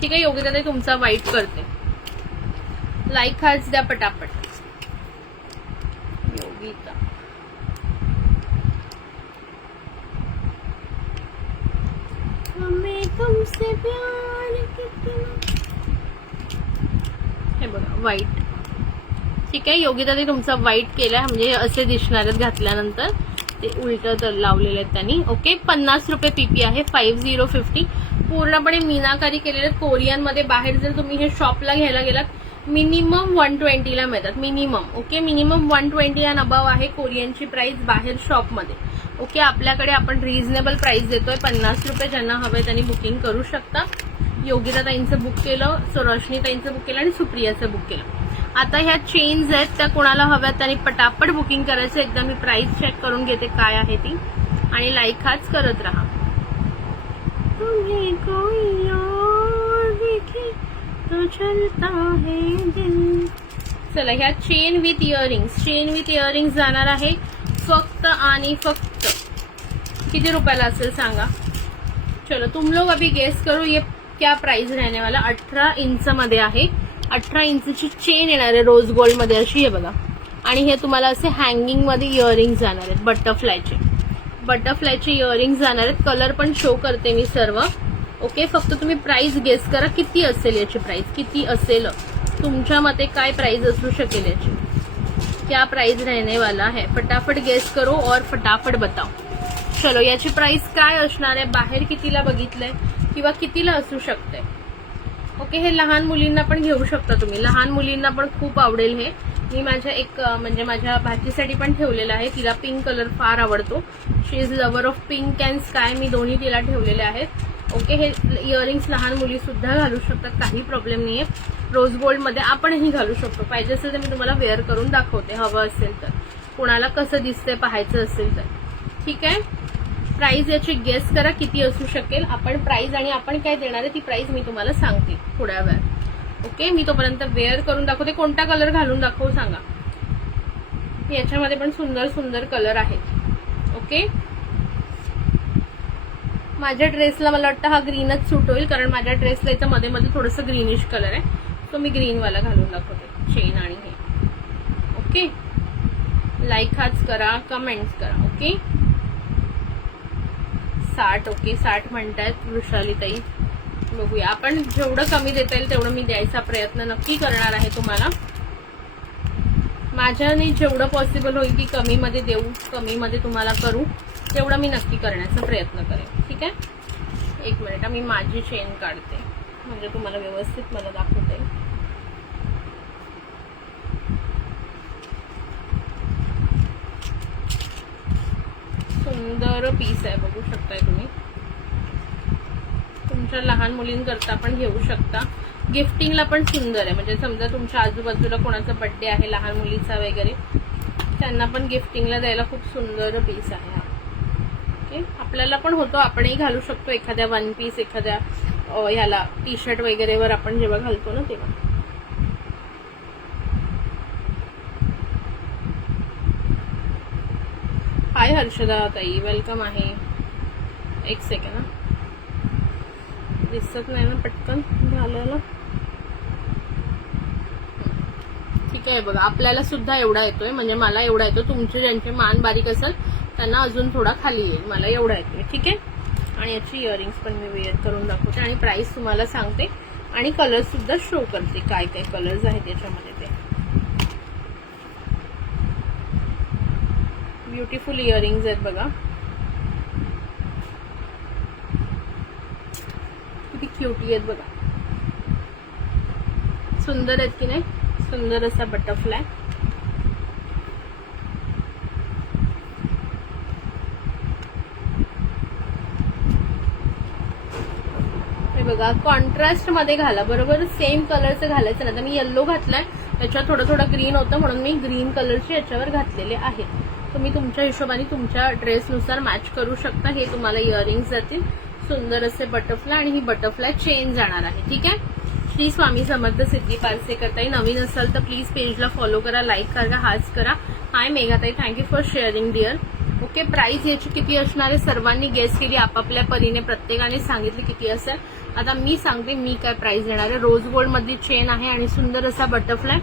ठीक आहे, योगिता ताई तुमचा व्हाईट करते. लाईक हार्ट्स द्या पटापट. योगिता, हमें तुमसे प्यार कितना. हे बघा व्हाईट. ठीक आहे, योगिता ताई तुमचा व्हाईट केलाय, म्हणजे असे दिसणार आहेत घातल्यानंतर. ते उलट लावलेले आहेत त्यांनी. ओके, 50 रुपये पीपी आहे. 5050 पूर्णपणे मीनाकारी केलेले आहेत कोरियन मध्ये. बाहेर जर तुम्ही हे शॉपला घ्यायला गेलात मिनिमम 120 ला मिळतात, minimum. Okay, minimum 120 and above आहे कोरियनची प्राइस बाहेर शॉपमध्ये. ओके, आपल्याकडे आपण रिझनेबल प्राइस देतोय 50 रुपये. ज्यांना हवंय त्यांनी बुकिंग करू शकता. योगिता ताईंचं बुक केलं, रोशनी ताईंचं बुक केलं आणि सुप्रियाचं बुक केलं. आता ह्या चेन्स आहेत त्या कोणाला हव्यात त्यांनी पटापट बुकिंग करायचं. एकदा मी प्राइस चेक करून घेते काय आहे ती, आणि लाईक हाच करत राहा. तुम्ही कोई और देखे तो चलता है दिल. चला, ह्या चेन विथ इयरिंग्स जाणार आहे फक्त आणि फक्त किती रुपयाला असेल सांगा. चलो, तुम लोग अभी गेस करो ये क्या प्राइस रहने वाला. 18 इंच मध्ये आहे. 18 इंचची चेन येणार आहे रोज गोल्ड मध्ये अशी आहे बघा. आणि हे तुम्हाला असे हँगिंग मध्ये इयरिंग्स जाणार आहेत. बटरफ्लायचे इयरिंग्स जाणार आहेत. कलर पण शो करते मी सर्व. ओके, फक्त तुम्ही प्राइस गेस करा किती असेल याची प्राइस, किती असेल तुमच्या मते, काय प्राइस असू शकेल याची, क्या प्राइस रहने वाला है. फटाफट गेस करो और फटाफट बताओ. चलो, याची प्राइस काय असणार आहे, बाहेर कितीला बघितलंय किंवा कितीला असू शकते. ओके, हे लहान मुलींना पण घेऊ शकता तुम्ही. लहान मुलींना पण खूप आवडेल हे. मी माझ्या माझ्या भाचीसाठी पण ठेवलेलं आहे. तिला पिंक कलर फार आवडतो. She is lover of pink and sky. मी दोन्ही तिला ठेवलेले आहेत. ओके, हे इयरिंग्स लहान मुली सुद्धा घालू शकतात, काही प्रॉब्लेम नाहीये. रोज गोल्ड मध्ये आपणही घालू शकतो. पाहिजे असेल तर मी तुम्हाला वेअर करून दाखवते, हवं असेल तर, कुणाला कसं दिसतंय पाहायचं असेल तर. ठीक आहे, प्राइस याची गेस करा किती असू शकेल. आपण प्राइस आणि आपण काय देणार आहे ती प्राइस मी तुम्हाला सांगते थोड्या वेळात. ओके, मी तोपर्यंत वेअर करून दाखवते. कोणता कलर घालून दाखवू सांगा. याच्यामध्ये पण सुंदर सुंदर कलर आहेत. ओके, माझ्या ड्रेसला मला वाटतं हा ग्रीनच सूट होईल, कारण माझ्या ड्रेसला इथं मध्ये मध्ये थोडंसं ग्रीनिश कलर आहे. सो मी ग्रीनवाला घालून दाखवते चेन आणि हे. ओके, लाईक हाच करा, कमेंट्स करा. ओके, 60. ओके, 60 म्हणतायत वृषालीताई. बघूया, आपण जेवढं कमी देता येईल तेवढं मी द्यायचा प्रयत्न नक्की करणार आहे तुम्हाला. माझ्याने जेवढं पॉसिबल होईल की कमी मध्ये देऊ, कमी मध्ये तुम्हाला करू, तेवढं मी नक्की करण्याचा प्रयत्न करेन. ठीक आहे, एक मिनिट मी माझी चेन काढते म्हणजे तुम्हाला व्यवस्थित मला दाखवते. सुंदर पीस आहे, बघू शकताय तुम्ही. तुमच्या लहान मुलींकरता पण घेऊ शकता. गिफ्टिंगला पण सुंदर आहे, म्हणजे समजा तुमच्या आजूबाजूला कोणाचा बर्थडे आहे लहान मुलीचा वगैरे, त्यांना पण गिफ्टिंगला द्यायला खूप सुंदर पीस आहे हा. ओके, आपल्याला पण होतो, आपणही घालू शकतो एखाद्या वन पीस, एखाद्या ह्याला टी शर्ट वगैरे वर आपण जेव्हा घालतो ना तेव्हा. हाय हर्षदा ताई, वेलकम आहे. एक सेकंड, दिसत नाही ना पटकन घालायला. ठीक आहे, बघा आपल्याला सुद्धा एवढा येतोय, म्हणजे मला एवढा येतो. तुमचे ज्यांचे मान बारीक असेल त्यांना अजून थोडा खाली येईल, मला एवढा येते. ठीक आहे. आणि याची इयरिंग्स पण मी वेअर करून दाखवते आणि प्राइस तुम्हाला सांगते आणि कलर सुद्धा शो करते, काय काय कलर्स आहेत याच्यामध्ये ते. ब्युटिफुल इयरिंग्स आहेत बघा, किती क्यूटी आहेत बघा, सुंदर आहेत की नाही. सुंदर असा बटरफ्लाय. हे बघा, कॉन्ट्रास्ट मध्ये घाला, बरोबर सेम कलरचं घालायचं ना. तर मी येल्लो घातलाय, त्याच्यावर थोडं थोडं ग्रीन होतं म्हणून मी ग्रीन कलरचे याच्यावर घातलेले आहेत. तुम्ही तुमच्या हिशोबाने तुमच्या ड्रेसनुसार मॅच करू शकता. हे तुम्हाला इयरिंग्स जातील, सुंदर असे बटरफ्लाय, आणि ही बटरफ्लाय चेन जाणार आहे. ठीक आहे. श्री स्वामी समर्थ सिद्धी पारसेकरताई. नवीन असाल तर प्लीज पेजला फॉलो करा, लाईक करा, हाच करा. हाय मेघाताई, thank you for sharing dear. Okay, price याची किती असणार आहे सर्वांनी गेस केली आपापल्या परीने, प्रत्येकाने सांगितले किती असेल. आता मी सांगते मी काय प्राइस देणार आहे. रोज गोल्ड मधली चेन आहे आणि सुंदर असा butterfly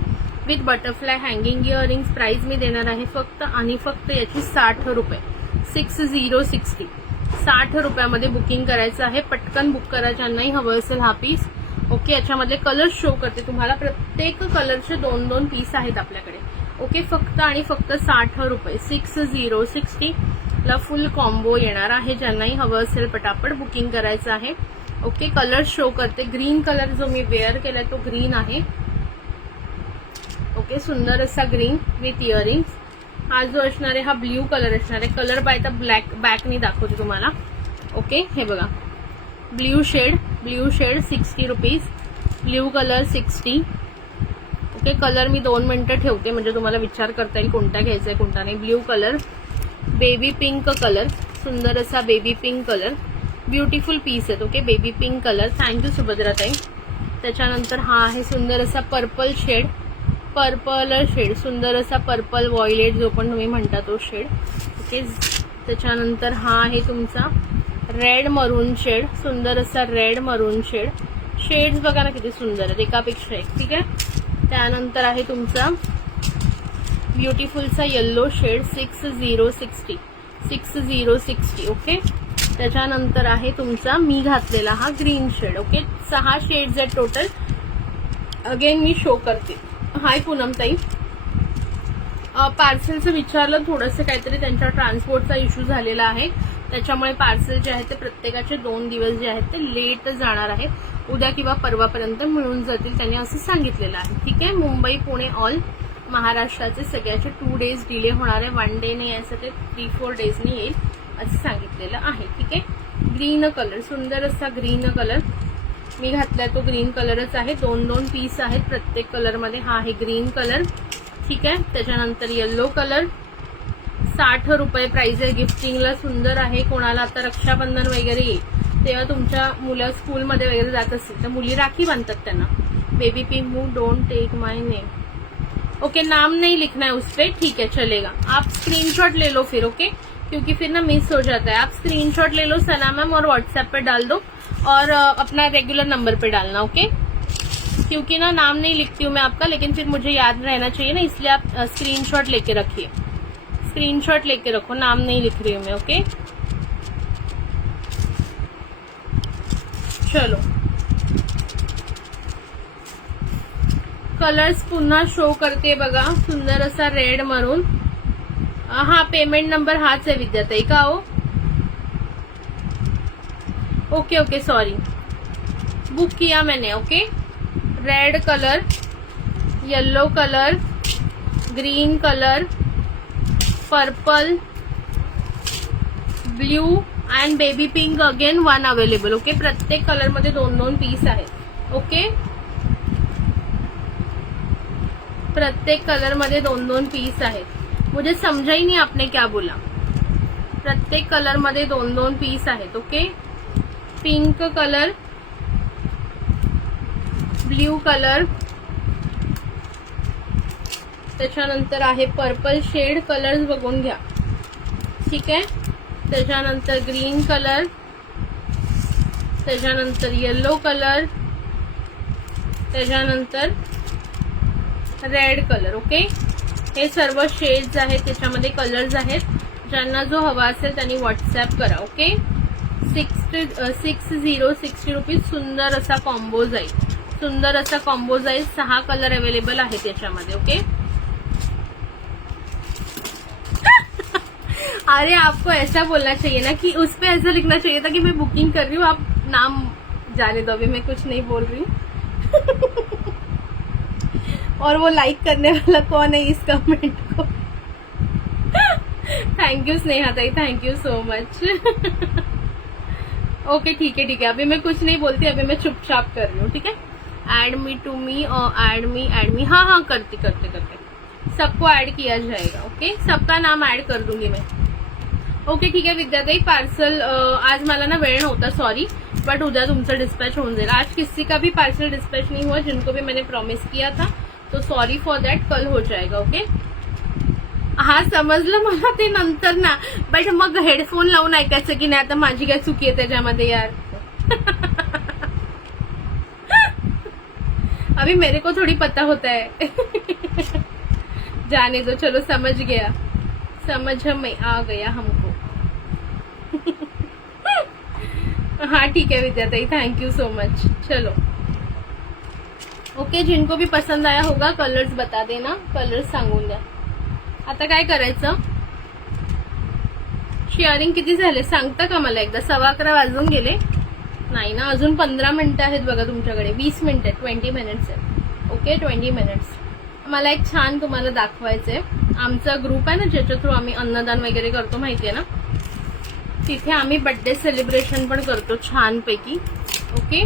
with butterfly hanging earrings. Price मी देणार आहे फक्त आणि फक्त याची 60 रुपये. 6060 60 रुपयामध्ये बुकिंग करायचं आहे. पटकन बुक करा ज्यांनाही हवं असेल हा पीस. ओके, याच्यामधले कलर शो करते तुम्हाला. प्रत्येक कलरचे 2-2 पीस आहेत आपल्याकडे. ओके, फक्त आणि फक्त 60 रुपये. 6060 ला फुल कॉम्बो येणार आहे. ज्यांनाही हवं असेल पटापट बुकिंग करायचं आहे. ओके, कलर शो करते. ग्रीन कलर जो मी वेअर केलाय तो ग्रीन आहे. ओके, सुंदर असा ग्रीन विथ इयरिंग्स. हा जो असणार आहे हा ब्ल्यू कलर असणार आहे. कलर बाय द ब्लॅक बॅकनी दाखवते तुम्हाला. ओके, हे बघा, blue shade 60 rupees. Blue colour 60. Okay, colour मी 2 मिनिटं ठेवते म्हणजे तुम्हाला विचार करता येईल कोणता घ्यायचा आहे कोणता नाही. Blue colour, baby pink colour, सुंदर असा baby pink colour. Beautiful piece आहेत. Okay, baby pink colour. Thank you सुभद्राताई. त्याच्यानंतर हा आहे सुंदर असा पर्पल शेड, सुंदर असा पर्पल व्हायलेट जो पण तुम्ही म्हणता तो शेड. ओके, त्याच्यानंतर हा आहे तुमचा रेड मरून शेड, सुंदर असा रेड मरून शेड. शेड्स बघा ना किती सुंदर आहेत, एकापेक्षा एक. ठीक आहे. त्यानंतर आहे तुमचा ब्युटिफुलचा येल्लो शेड 6060. ओके, त्याच्यानंतर आहे तुमचा मी घातलेला हा ग्रीन शेड. ओके, 6 शेड्स आहेत टोटल. अगेन मी शो करते. हाय पूनम ताई. पार्सलचं विचारलं, थोडंसं काहीतरी त्यांच्या ट्रान्सपोर्टचा इश्यू झालेला आहे, त्याच्यामुळे पार्सल जे आहे ते प्रत्येकाचे 2 दिवस जे आहेत ते लेट जाणार आहे. उद्या किंवा परवापर्यंत मिळून जातील, त्यांनी असं सांगितलेलं आहे. ठीक आहे. मुंबई, पुणे, ऑल महाराष्ट्राचे सगळ्याचे 2 डेज डिले होणार आहे. 1 डे नाही यायचं, ते 3-4 डेजनी येईल असं सांगितलेलं आहे. ठीक आहे. ग्रीन कलर, सुंदर असा ग्रीन कलर मी घातलाय, तो ग्रीन कलरच आहे. 2-2 पीस आहेत प्रत्येक कलरमध्ये. हा आहे ग्रीन कलर. ठीक आहे. त्याच्यानंतर येल्लो कलर 60 रुपये प्राइस आहे. गिफ्टिंगला सुंदर आहे. कोणाला आता रक्षाबंधन वगैरे येईल तेव्हा तुमच्या मुलं स्कूलमध्ये वगैरे जात असतील तर मुली राखी बांधतात त्यांना. Baby pink, don't take my name. Okay, नाम नहीं लिखना है उस पे. ठीक है, चलेगा. आप स्क्रीनशॉट ले लो फिर. ओके, क्योंकि फिर ना मिस हो जाता है. आप स्क्रीनशॉट ले लो सना मैम और व्हाट्सएप पे डाल दो और अपना रेगुलर नंबर पे डालना. ओके, क्योंकि ना नाम नहीं लिखती हूँ मैं आपका, लेकिन फिर मुझे याद रहना चाहिए ना, इसलिए आप स्क्रीनशॉट लेके रखिए. स्क्रीनशॉट लेके रखो, नाम नहीं लिख रही हूँ मैं. ओके, चलो. कलर्स पुन्हा शो करते बघा. सुंदर असा रेड मरून. हा पेमेंट नंबर हाच आहे विद्याताई का हो? ओके ओके, सॉरी, बुक किया मैंने. Okay, red colour, yellow colour, green colour, purple, blue and baby pink. Again 1 available. Okay, प्रत्येक कलर मध्ये 2-2 पीस आहेत. ओके, प्रत्येक कलर मध्ये 2-2 पीस आहेत. मुझे समझा ही नहीं आपने क्या बोला. प्रत्येक कलर मध्ये 2-2 पीस आहेत. Okay, pink colour, blue colour, त्याच्यानंतर आहे पर्पल शेड. कलर्स बघून घ्या. ठीक आहे. त्याच्यानंतर ग्रीन कलर, त्याच्यानंतर येलो कलर, त्याच्यानंतर रेड कलर. ओके, हे सर्व शेड्स आहेत, त्याच्यामध्ये कलर्स आहेत. ज्यांना जो हवा असेल त्यांनी व्हॉट्सॲप करा. ओके. 60 रुपीज. सुंदर असा कॉम्बो जाईल. सुंदर असा कॉम्बो जाईल. 6 कलर अवेलेबल आहेत याच्यामध्ये. ओके. अरे आपको ऐसा बोलना चाहिए ना कि उस पे ऐसा लिखना चाहिए था कि मैं बुकिंग कर रही हूँ, आप नाम जाने दो, अभी मैं कुछ नहीं बोल रही हूँ. और वो लाइक करने वाला कौन है इस कमेंट को? थैंक यू स्नेहा ताई, thank you so much. Okay ठीक है ठीक है, अभी मैं कुछ नहीं बोलती, अभी मैं चुपचाप कर रही हूँ. ठीक है. एड मी टू मी और एड मी. हाँ हाँ करते सबको ऐड किया जाएगा. ओके. सबका नाम ऐड कर दूंगी मैं. ओके ठीक है विद्याताई. पार्सल आज मला ना वेळ नव्हता, सॉरी, बट उद्या तुमचं डिस्पॅच होऊन जाईल. आज किसी का भी पार्सल डिस्पैच नहीं हुआ, जिनको भी मैंने प्रॉमिस किया था, तो सॉरी फॉर दॅट. कल हो जाएगा. ओके. हा समजलं मला ते नंतर ना, बट मग हेडफोन लावून ऐकायचं की नाही, आता माझी काय चुकी आहे त्याच्यामध्ये यार. अभी मेरे को थोड़ी पता होता है. जाने दो, चलो समझ गया, समझ में आ गया हमको. हाँ ठीक है विद्याताई, थैंक यू सो मच. चलो ओके. जिनको भी पसंद आया होगा कलर्स बता देना, कलर्स सांगून द्या. आता काय करायचं, शेअरिंग किती झाले सांगता का मला एकदा? 11:15 वाजून गेले. नाही ना, अजून 15 मिनिटं आहेत बघा तुमच्याकडे. 20 मिनिटं, 20 मिनिट्स आहेत. Okay 20 minutes. मला एक छान तुम्हाला दाखवायचंय. आमचा ग्रुप आहे ना ज्याच्या थ्रू आम्ही अन्नदान वगैरे करतो, माहितीये ना, तिथे आम्ही बर्थडे सेलिब्रेशन पण करतो छानपैकी. ओके.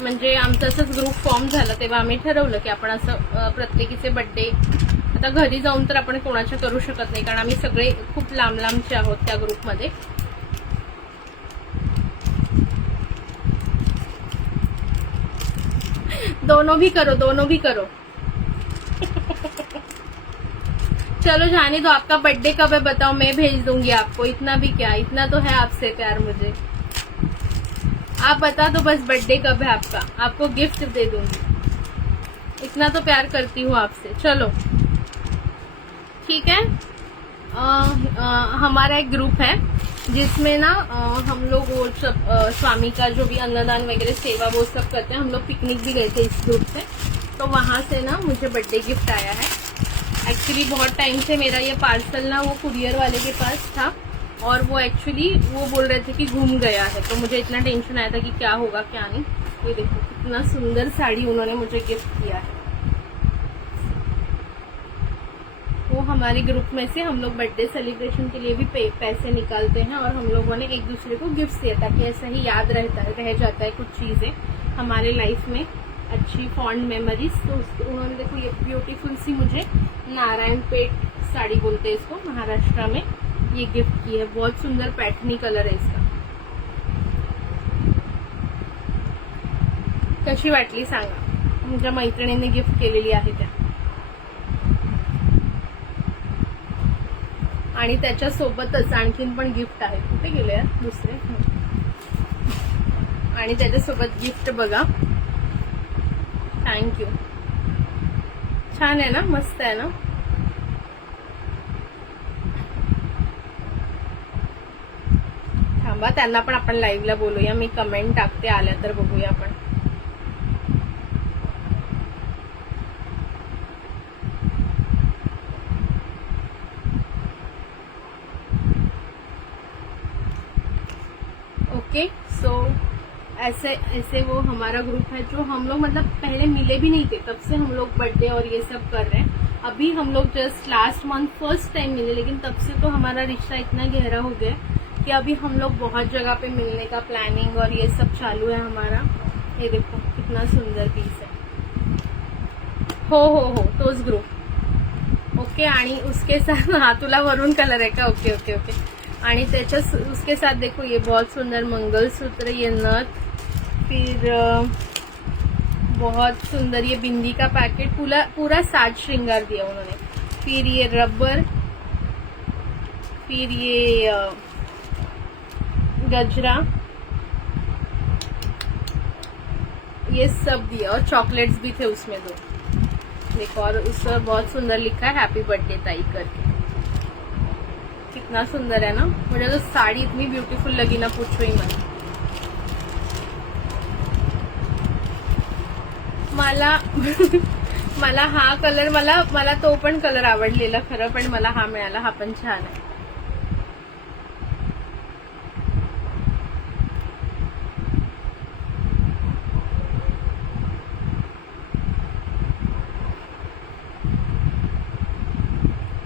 म्हणजे आमचा असंच ग्रुप फॉर्म झाला तेव्हा आम्ही ठरवलं की आपण असं प्रत्येकीचे बर्थडे, आता घरी जाऊन तर आपण कोणाच्या करू शकत नाही, कारण आम्ही सगळे खूप लांब लांबचे आहोत त्या ग्रुपमध्ये. दोनों भी करो. चलो जाने दो. आपका बर्थडे कब है बताओ, मैं भेज दूंगी आपको. इतना भी क्या, इतना तो है आपसे प्यार मुझे. आप बता दो बस बर्थडे कब है आपका, आपको गिफ्ट दे दूंगी. इतना तो प्यार करती हूँ आपसे. चलो ठीक है. हमारा एक ग्रुप है जिसमें ना हम लोग वो सब स्वामी का जो भी अन्नदान वगैरह सेवा वो सब करते हैं. हम लोग पिकनिक भी गए थे इस ग्रुप से, तो वहां से ना मुझे बर्थडे गिफ्ट आया है. एक्चुअली बहुत टाइम से मेरा ये पार्सल ना वो कुरियर वाले के पास था, और वो एक्चुअली वो बोल रहे थे कि घूम गया है, तो मुझे इतना टेंशन आया था कि क्या होगा क्या नहीं. ये देखो कितना सुंदर साड़ी उन्होंने मुझे गिफ्ट किया है. वो हमारे ग्रुप में से हम लोग बर्थडे सेलिब्रेशन के लिए भी पैसे निकालते हैं, और हम लोगों ने एक दूसरे को गिफ्ट दिया ताकि ऐसा ही याद रह जाता है कुछ चीजें हमारे लाइफ में, अच्छी फॉन्ड मेमोरीज. तो उन्होंने देखो ये ब्यूटीफुल सी मुझे नारायणपेट साड़ी बोलते हैं इसको महाराष्ट्र में, ये गिफ्ट की है. बहुत सुंदर पैठनी कलर है इसका. कशी वाटली सांगा. माझ्या मैत्रिणीने गिफ्ट केलेली आहे त्या. आणि त्याच्यासोबतच आणखीन पण गिफ्ट आहे. कुठे गेले यार दुसरे. आणि त्याच्यासोबत गिफ्ट बघा. थँक्यू. छान आहे ना, मस्त आहे ना. थांबा त्यांना पण आपण लाईव्हला बोलूया. मी कमेंट टाकते, आल्या तर बघूया आपण. ओके. सो ऐसे वो हमारा ग्रुप है जो हम लोग मतलब पहले मिले भी नहीं थे, तब से हम लोग बर्थडे और ये सब कर रहे हैं. अभी हम लोग just last month first time मिले, लेकिन तब से तो हमारा रिश्ता इतना गहरा हो गया कि अभी हम लोग बहुत जगह पे मिलने का प्लानिंग और ये सब चालू है हमारा. ये देखो कितना सुंदर पीस है. हो तोच ग्रुप. ओके. आणि उसके साथ हाँ तुला वरून कलर है का. Okay okay okay. आणि त्याच्या उसके साथ देखो ये बहुत सुंदर मंगलसूत्र, ये नथ, फिर बहुत सुंदर ये बिंदी का पैकेट, पूरा साज श्रृंगार दिया उन्होंने. फिर ये रबर, फिर ये गजरा, ये सब दिया, और चॉकलेट्स भी थे उसमें 2. देखो, और उस पर बहुत सुंदर लिखा है हैप्पी बर्थडे ताई करके. ठीक कितना सुंदर है ना, मुझे तो साड़ी इतनी ब्यूटीफुल लगी ना, पूछो ही मत। मला मला हा कलर, मला तो पण कलर आवडलेला खरं, पण मला हा मिळाला, हा पण छान आहे।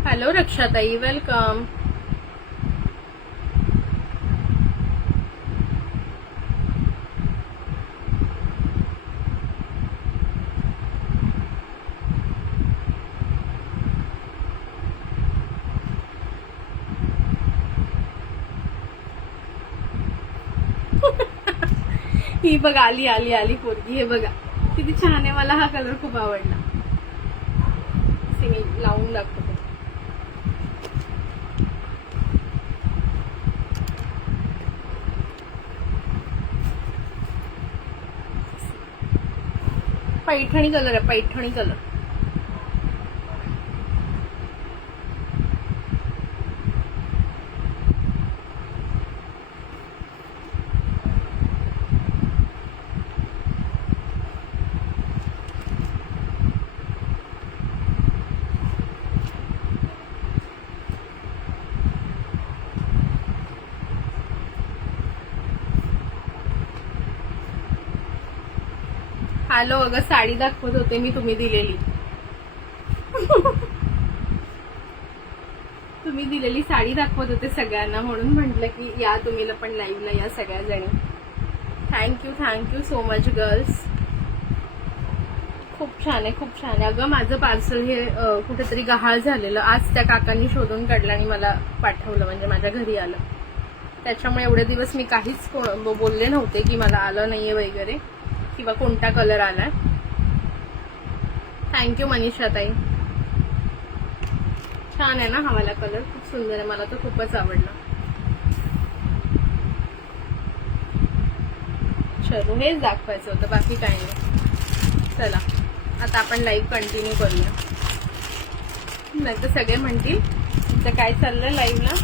हॅलो रक्षाताई, वेलकम। ही बघा, आली आली आली पोरगी, हे बघा किती छान आहे, मला हा कलर खूप आवडला। मी लावून दाखवते। पैठणी कलर आहे, पैठणी कलर। हॅलो, अगं साडी दाखवत होते मी तुम्ही दिलेली तुम्ही दिलेली साडी दाखवत होते सगळ्यांना, म्हणून म्हटलं की या तुम्ही पण लाईव्हला या सगळ्या जणी। थँक्यू सो मच गर्ल्स, खूप छान आहे, खूप छान आहे। अगं माझं पार्सल हे कुठेतरी गहाळ झालेलं, आज त्या काकांनी शोधून काढलं आणि मला पाठवलं, म्हणजे माझ्या घरी आलं। त्याच्यामुळे एवढे दिवस मी काहीच बोलले नव्हते की मला आलं नाहीये वगैरे, किंवा कोणता कलर आलाय। थँक्यू मनीषा ताई, छान आहे ना हा वाला कलर, खूप सुंदर आहे, मला तो खूपच आवडला। चलो, हेच दाखवायचं होतं, बाकी काही नाही। चला आता आपण लाईव्ह कंटिन्यू करूया, नाही तर सगळे म्हणतील तुमचं काय चाललंय लाईव्हला।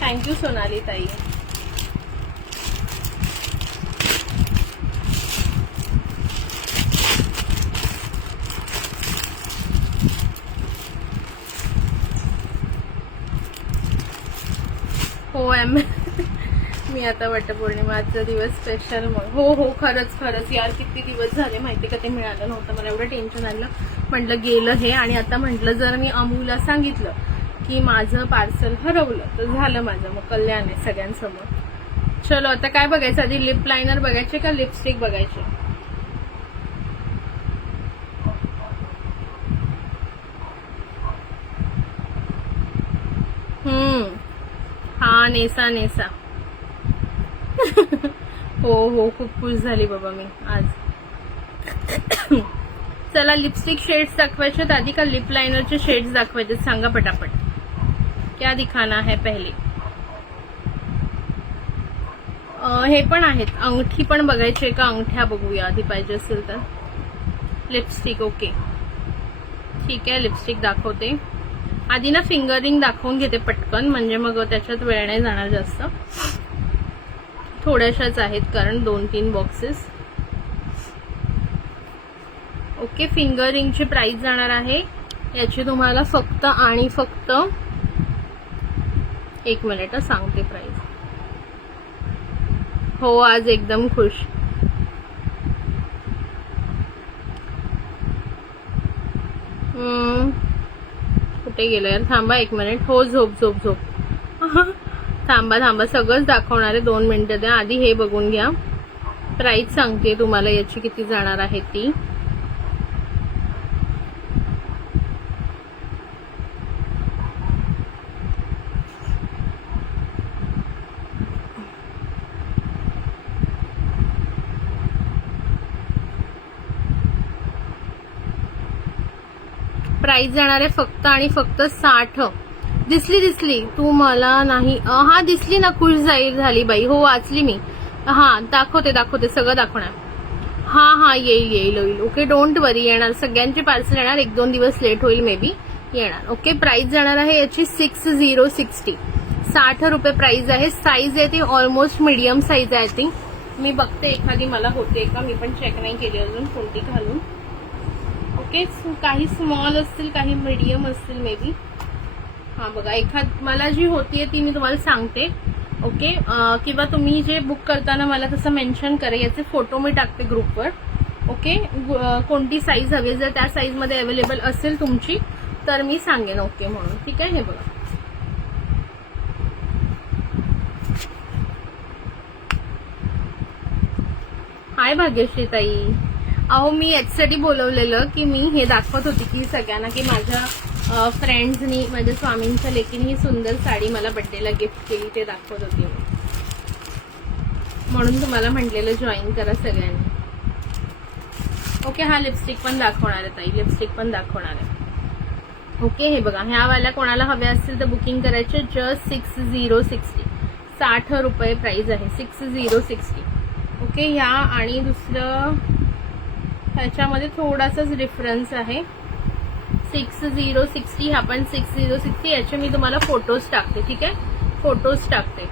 थँक्यू सोनाली ताई। हो मी आता वटपौर्णिमा आजचा दिवस स्पेशल, मग हो खरंच यार, किती दिवस झाले माहिती का ते मिळालं नव्हतं, मला एवढं टेन्शन आलं, म्हटलं गेलं हे। आणि आता म्हटलं जर मी अमूला सांगितलं की माझं पार्सल हरवलं तर झालं माझं, मग कल्याण आहे सगळ्यांसमोर। चलो आता काय बघायचं, आधी लिप लायनर बघायचे का लिपस्टिक बघायचे? हा नेसा हो खूप खुश झाली बाबा मी आज। चला लिपस्टिक शेड्स दाखवायचे आधी का लिप लाइनरचे शेड्स दाखवायचे, सांगा पटापट, क्या दिखाना है पहले? हे पण आहेत, अंगठी पण बघायची का? अंगठ्या बघूया आधी पाहिजे असेल तर। लिपस्टिक ओके ठीक आहे, लिपस्टिक दाखवते आधी ना, फिंगरिंग दाखवून घेते पटकन, म्हणजे मग त्याच्यात वेळ नाही जाणार जास्त। थोड्याशाच आहेत कारण 2-3 बॉक्सेस। ओके, फिंगरिंगची प्राइस जाणार आहे याची तुम्हाला फक्त आणि फक्त 1 मिनिट सांगते प्राइस। हो आज एकदम खुश। कुठे गेलो यार, थांबा 1 मिनिट। हो झोप थांबा सगळंच दाखवणार आहे, 2 मिनिटं द्या, आधी हे बघून घ्या। प्राइस सांगते तुम्हाला याची किती जाणार आहे ती। प्राइस जाणार आहे फक्त आणि फक्त 60। दिसली तू मला नाही, हा दिसली ना, खुश झाली बाई। हो वाचली मी, हा दाखवते सगळं दाखवणार। हा येईल ओके, डोंट वरी, येणार सगळ्यांचे पार्सल येणार, 1-2 दिवस लेट होईल मे बी, येणार. ओके, प्राइस जाणार आहे याची 6060. 60 रुपये प्राइस आहे. साईज आहे ती ऑलमोस्ट मीडियम साईज आहे. ती मी बघते एखादी मला होते का, मी पण चेक नाही केली अजून कोणती घालून. ओके, काही स्मॉल असतील, काही मीडियम असतील मे बी. हा बघा, एखाद मला जी होतीये ती मी तुम्हाला सांगते. ओके, किंवा तुम्ही जे बुक करताना मला तसं मेन्शन करा. याचे फोटो मी टाकते ग्रुपवर. ओके, कोणती साईज हवी, जर त्या साईज मध्ये अवेलेबल असेल तुमची तर मी सांगेन ओके म्हणून. ठीक आहे, हे बघा. हाय भाग्यश्री ताई. अहो, मी याच्यासाठी बोलवलेलं की मी हे दाखवत होती की सगळ्यांना की माझ्या फ्रेंड्सनी, माझ्या स्वामींच्या लेकीने ही सुंदर साडी मला बर्थडेला गिफ्ट केली, ते दाखवत होती मी. म्हणून तुम्हाला म्हटलेलं जॉईन करा सगळ्यांनी. ओके, हा लिपस्टिक पण दाखवणार आहे ताई, लिपस्टिक पण दाखवणार आहे. ओके, हे बघा, ह्या वाल्या कोणाला हव्या असतील तर बुकिंग करायचे. जस्ट 6060. 60 रुपये प्राइस आहे. 6060. ओके, ह्या आणि दुसरं ह्याच्यामध्ये थोडासाच डिफरन्स आहे. 6060, हा पण 6060. याचे मी तुम्हाला फोटोज टाकते. ठीक आहे, फोटोज टाकते.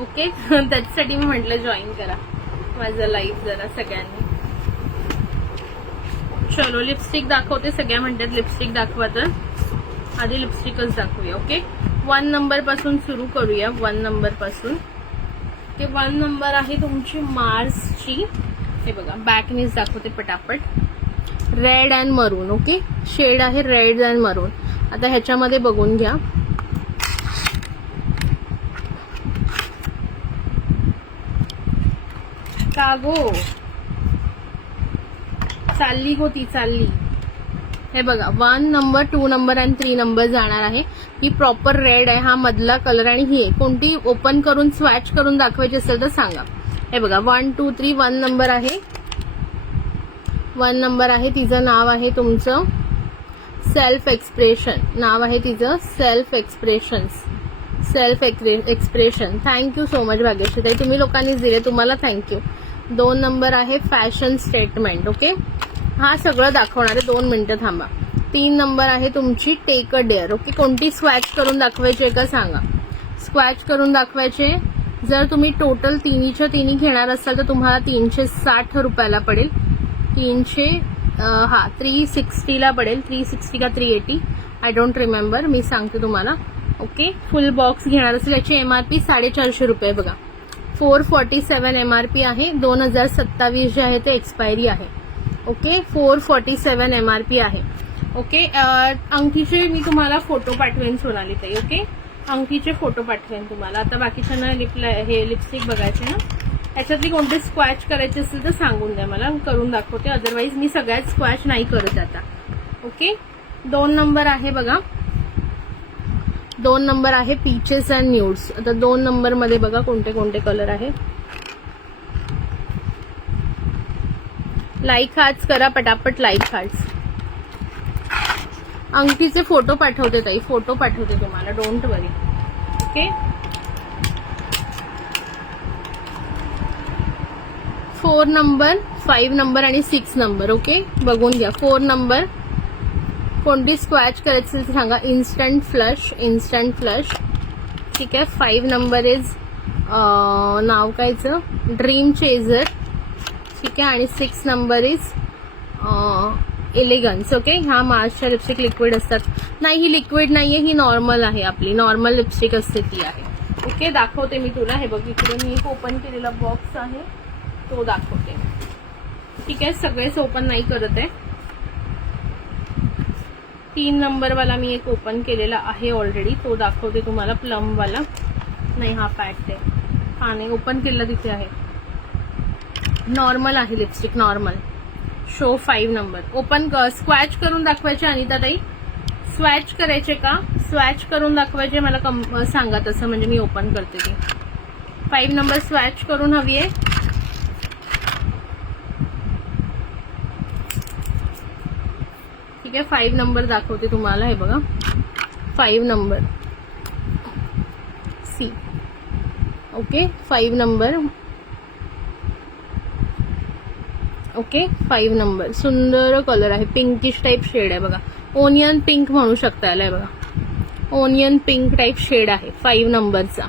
ओके, त्याच्यासाठी मी म्हटलं जॉईन करा माझं लाईव्ह जरा सगळ्यांनी. चलो, लिपस्टिक दाखवते. सगळ्या म्हणतात लिपस्टिक दाखवा, तर आधी लिपस्टिकच दाखवूया. ओके, 1 नंबर पासून सुरू करूया. 1 नंबर पासून. ओके, 1 नंबर आहे तुमची मार्सची. हे बघा, बॅकनीच दाखवते पटापट. रेड अँड मरून. ओके, शेड आहे रेड अँड मरून. आता ह्याच्यामध्ये बघून घ्या. का गो चालली गो ती चालली. हे बघा, 1 नंबर, 2 नंबर आणि 3 नंबर जाणार आहे. ही प्रॉपर रेड आहे, हा मधला कलर. आणि ही कोणती ओपन करून स्वॅच करून दाखवायची असेल तर सांगा. हे बघा, 1 2 3. 1 नंबर आहे. 1 नंबर आहे. तिचं नाव आहे तुमचं सेल्फ एक्सप्रेशन. नाव आहे तिचं self expressions. Self expression. Thank you so much Bhagyashree ताई, तुम्ही लोकांनीच दिले, तुम्हाला थँक्यू. 2 नंबर आहे फॅशन स्टेटमेंट. ओके, हा सगळं दाखवणार आहे. 2 मिनिटं थांबा. 3 नंबर आहे तुमची टेक अ डेअर. ओके, कोणती स्वॅच करून दाखवायची का सांगा. स्क्वॅच करून दाखवायचे. जर तुम्ही टोटल तिन्हीच्या तिन्ही घेणार असाल तर तुम्हाला 360 रुपयाला पडेल. 360 ला पडेल. 360 का 380, आय डोंट रिमेंबर, मी सांगते तुम्हाला. ओके, फुल बॉक्स घेणार असेल याची एमआरपी 450 रुपये. बघा, 447 एमआरपी आहे. 2027 जे आहे ते एक्सपायरी आहे. ओके, 447 एमआरपी आहे. ओके, अंगठीचे मी तुम्हाला फोटो पाठवेन सोनाली ताई. ओके, अंगठीचे फोटो पाठवेन तुम्हाला. आता बाकीच्यांना हे लिपस्टिक बघायचे ना, ह्याच्यातली कोणते स्क्वॅच करायचे असेल तर सांगून द्या मला, करून दाखवते. अदरवाईज मी सगळ्यात स्क्वॅच नाही करत आता. ओके, 2 नंबर आहे बघा. 2 नंबर आहे पीचेस अँड न्यूड्स. आता 2 नंबर मध्ये बघा कोणते कोणते कलर आहे. लाईक हार्ट्स करा पटापट, लाईक हार्ट्स. अंगठीचे फोटो पाठवते ताई, फोटो पाठवते तुम्हाला, don't worry. Okay, 4 number, 5 number आणि 6 नंबर. ओके, बघून घ्या. 4 नंबर कोणती स्क्वॅच करायची असेल सांगा. Instant flush, instant flush. ठीक आहे. 5 नंबर इज नाव कायचं, ड्रीम चेझर. ठीक आहे. आणि 6 नंबर इज एलिगन्स. ओके, ह्या मार्सच्या लिपस्टिक लिक्विड असतात. नाही, ही लिक्विड नाहीये, ही नॉर्मल आहे, आपली नॉर्मल लिपस्टिक असते ती आहे. ओके, दाखवते मी तुला. हे बघ, इकडे मी एक ओपन केलेला बॉक्स आहे तो दाखवते. ठीक आहे, सगळेच ओपन नाही करत आहे. 3 नंबरवाला मी एक ओपन केलेला आहे ऑलरेडी, तो दाखवते तुम्हाला. प्लमवाला नाही, हा पॅक्ड आहे. हा नाही, ओपन केलेला तिथे आहे. नॉर्मल आहे lipstick, normal. Show 5 number. Open स्क्वॅच करून दाखवायचे अनिता ताई. स्वॅच करायचे का, स्वॅच करून दाखवायचे मला सांगा तसं, म्हणजे मी ओपन करते ती. 5 नंबर स्वॅच करून हवी आहे. ठीक आहे, 5 नंबर दाखवते तुम्हाला. हे बघा, 5 number see. Okay, 5 number. Okay, 5 number. सुंदर कलर आहे, पिंकिश टाइप शेड आहे बघा. ओनियन पिंक म्हणू शकता याला, बघा ओनियन पिंक टाईप शेड आहे 5 नंबरचा.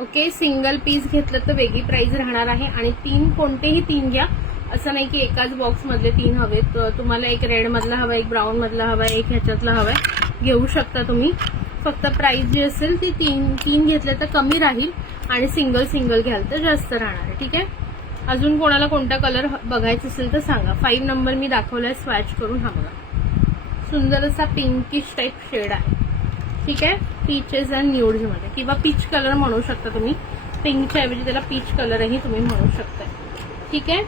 ओके, सिंगल पीस घेतलं तर वेगळी प्राइस राहणार आहे. आणि 3 कोणतेही 3 घ्या, असं नाही की एकाच बॉक्स मधले 3 हवेत. तुम्हाला एक रेड मधला हवा, एक ब्राऊन मधला हवा, एक ह्याच्यातला हवाय, घेऊ शकता तुम्ही. फक्त प्राइस जी असेल ती 3 घेतले तर कमी राहील आणि सिंगल घ्याल तर जास्त राहणार आहे. ठीक आहे. अजून कोणाला कोणता कलर बघायचा असेल तर सांगा. 5 नंबर मी दाखवलाय स्वॅच करून. हा बघा, सुंदर असा पिंकिश टाईप शेड आहे. ठीक आहे, पीचेस अँड न्यूड्स मध्ये, किंवा पीच कलर म्हणू शकता तुम्ही. पिंकच्या ऐवजी त्याला पीच कलरही तुम्ही म्हणू शकता. ठीक आहे,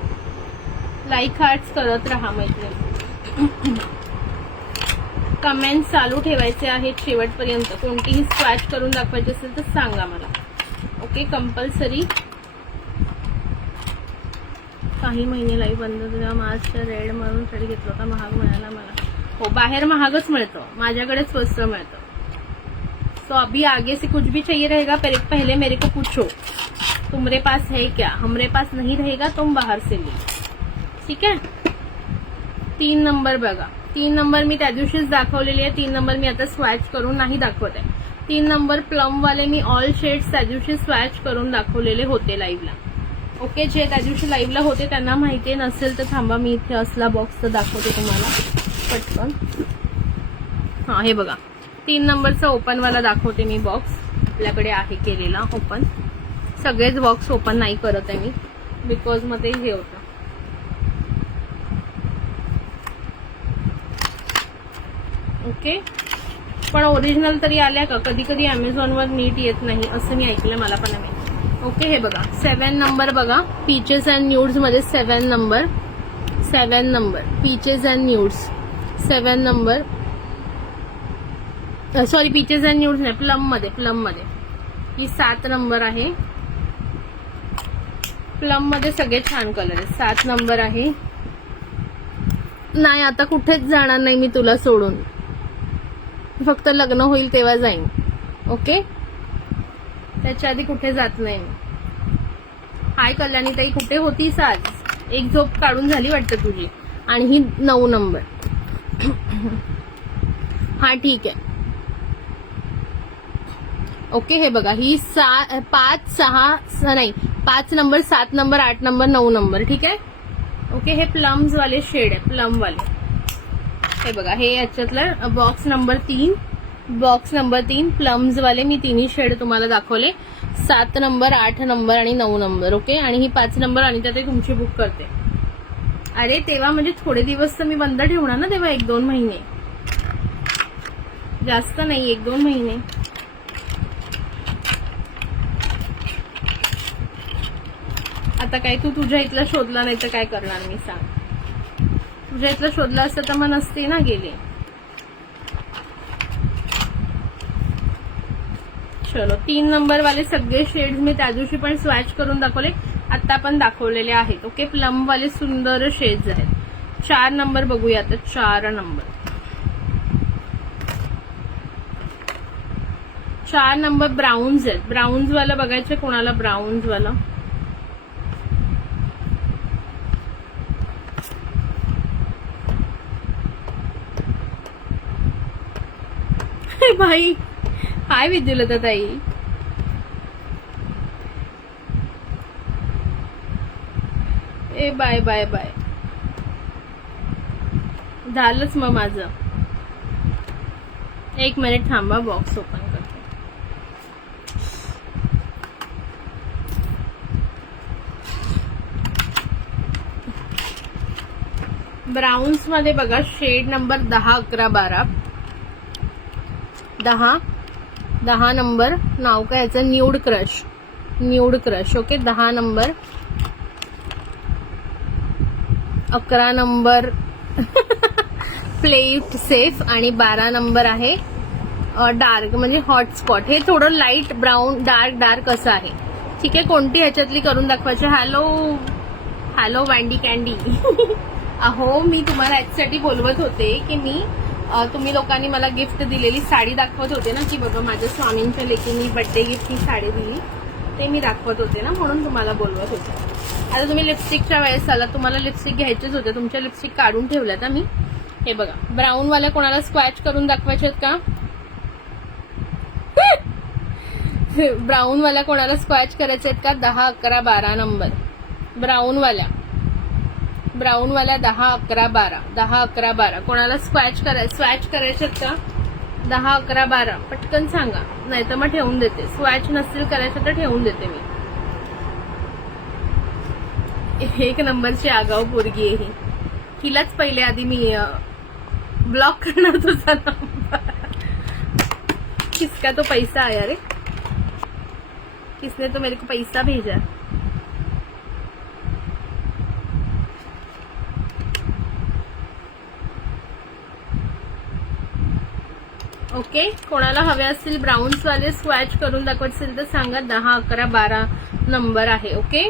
लाईक हार्ट्स करत राहा मैत्रिणी. कमेंट चालू ठेवायचे आहेत शेवटपर्यंत. कोणतीही स्वॅच करून दाखवायची असेल तर सांगा मला. Okay, compulsory. काही महिने लाईव्ह बंद होता. मार्चच्या रेड मारून तरी घेतला होता, महाग मिळाला मला. हो, बाहेर महागच मिळतं, माझ्याकडेच स्वस्त मिळतं. तो अभी आगे से कुछ भी चाहिए रहेगा पहले मेरे को पूछो, तुम्हारे पास है क्या, हमरे पास नहीं रहेगा तुम बाहर से ले. ठीक आहे. 3 नंबर बघा, 3 नंबर मी त्या दिवशीच दाखवलेली आहे. 3 नंबर मी आता स्वॅच करून नाही दाखवत आहे. 3 नंबर प्लम वाले मी ऑल शेड्स त्या दिवशी स्वॅच करून दाखवलेले होते लाईव्हला. ओके, जे त्या दिवशी लाईव्हला होते त्यांना माहिती नसेल तर थांबा, मी इथे असला बॉक्स तर दाखवते तुम्हाला पटकन. हा, हे बघा 3 नंबरचा ओपन वाला दाखवते मी बॉक्स. आपल्याकडे आहे केलेला ओपन. सगळेच बॉक्स ओपन नाही करत आहे मी, बिकॉज मध्ये हे होतं. ओके, पण ओरिजिनल तरी आल्या का? कधी कधी अमेझॉनवर नीट येत नाही असं मी ऐकलं, मला पण नाही. ओके, हे बघा 7 नंबर बघा, पीचेस अँड न्यूड्स मध्ये 7 number peaches and nudes 7 number. Sorry, peaches and nudes नाही, प्लम मध्ये ही 7 नंबर आहे. प्लम मध्ये सगळे छान कलर आहेत. 7 नंबर आहे. नाही, आता कुठेच जाणार नाही मी तुला सोडून, फक्त लग्न होईल तेव्हा जाईन. ओके, त्याच्या आधी कुठे जात नाही मी. हाय कल्याणी ताई, कुठे होतीस आज? एक झोप काढून झाली वाटतं तुझी. आणि ही 9 नंबर. हा, ठीक आहे. ओके, हे बघा ही 5 नंबर, 7 नंबर, 8 नंबर, 9 नंबर. ठीक आहे. ओके, हे प्लम्स वाले शेड आहे, प्लम वाले. हे बघा, हे याच्यातलं बॉक्स नंबर 3 प्लम्स वाले मी 3 शेड तुम्हाला दाखवले. 7 नंबर, 8 नंबर आणि 9 नंबर. ओके, आणि ही 5 नंबर आणि त्यात तुमची बुक करते. अरे तेव्हा म्हणजे थोडे दिवस तर मी बंद ठेवणार ना, तेव्हा 1-2 महिने, जास्त नाही, 1-2 महिने. आता काय तू तुझ्या इथला शोधला नाही तर काय करणार मी, सांग. तुझ्या इथला शोधला असतं तर मग नसते ना गेले. चलो, 3 नंबर वाले सगळे शेड्स मी त्या दिवशी पण स्वॅच करून दाखवले, आता पण दाखवलेले आहेत. ओके, प्लम वाले सुंदर शेड्स आहेत. 4 नंबर बघूया आता. 4 नंबर ब्राउन्स आहेत. ब्राउन्स वाला बघायचं कोणाला? ब्राउन्स वाला भाई. हाय विद्युलता ताई. ए बाय बाय बाय. झालंच मग माझं. 1 मिनिट थांबा, बॉक्स ओपन करते. ब्राउन्स मध्ये बघा शेड नंबर 10, 11, 12. 10 नंबर. नाव काय याचं? Nude crush. Okay, 10 number. 11 number play it safe. आणि 12 नंबर आहे डार्क, म्हणजे हॉटस्पॉट. हे थोडं लाईट ब्राऊन, डार्क असं आहे. ठीक आहे, कोणती ह्याच्यातली करून दाखवायची? Hello Wendy Candy. अहो, मी तुम्हाला याच्यासाठी बोलवत होते की मी तुम्ही लोकांनी मला गिफ्ट दिलेली साडी दाखवत होते ना, की बघा माझ्या स्वामींच्या लेकीनी बर्थडे गिफ्ट ही साडी दिली, ते मी दाखवत होते ना, म्हणून तुम्हाला बोलवत होते. आता तुम्ही लिपस्टिकच्या वेळेस आला, तुम्हाला लिपस्टिक घ्यायचेच होते, तुमच्या लिपस्टिक काढून ठेवल्यात मी. हे बघा, ब्राऊन वाला कोणाला स्क्वॅच करून दाखवायचे आहेत का? ब्राऊन वाला कोणाला स्क्वॅच करायचे आहेत का? 10, 11, 12 नंबर ब्राऊन वाला 10, 11, 12 10, 11, 12 कोणाला स्वॅच करायचे आहेत का? 10, 11, 12 पटकन सांगा, नाही तर मग ठेवून देते. स्वॅच नसतील करायचं तर ठेवून देते मी. 1 नंबरची आगाऊ पोरगी आहे ही. हिलाच पहिले आधी मी ब्लॉक करणार तुझा नंबर. किसका तो पैसा आया रे, किसने तो मेरे को पैसा भेजा. ओके, कोणाला हवे असतील ब्राऊन्स वाले स्वॅच करून दाखवत असेल तर सांगा. 10, 11, 12 नंबर आहे. ओके,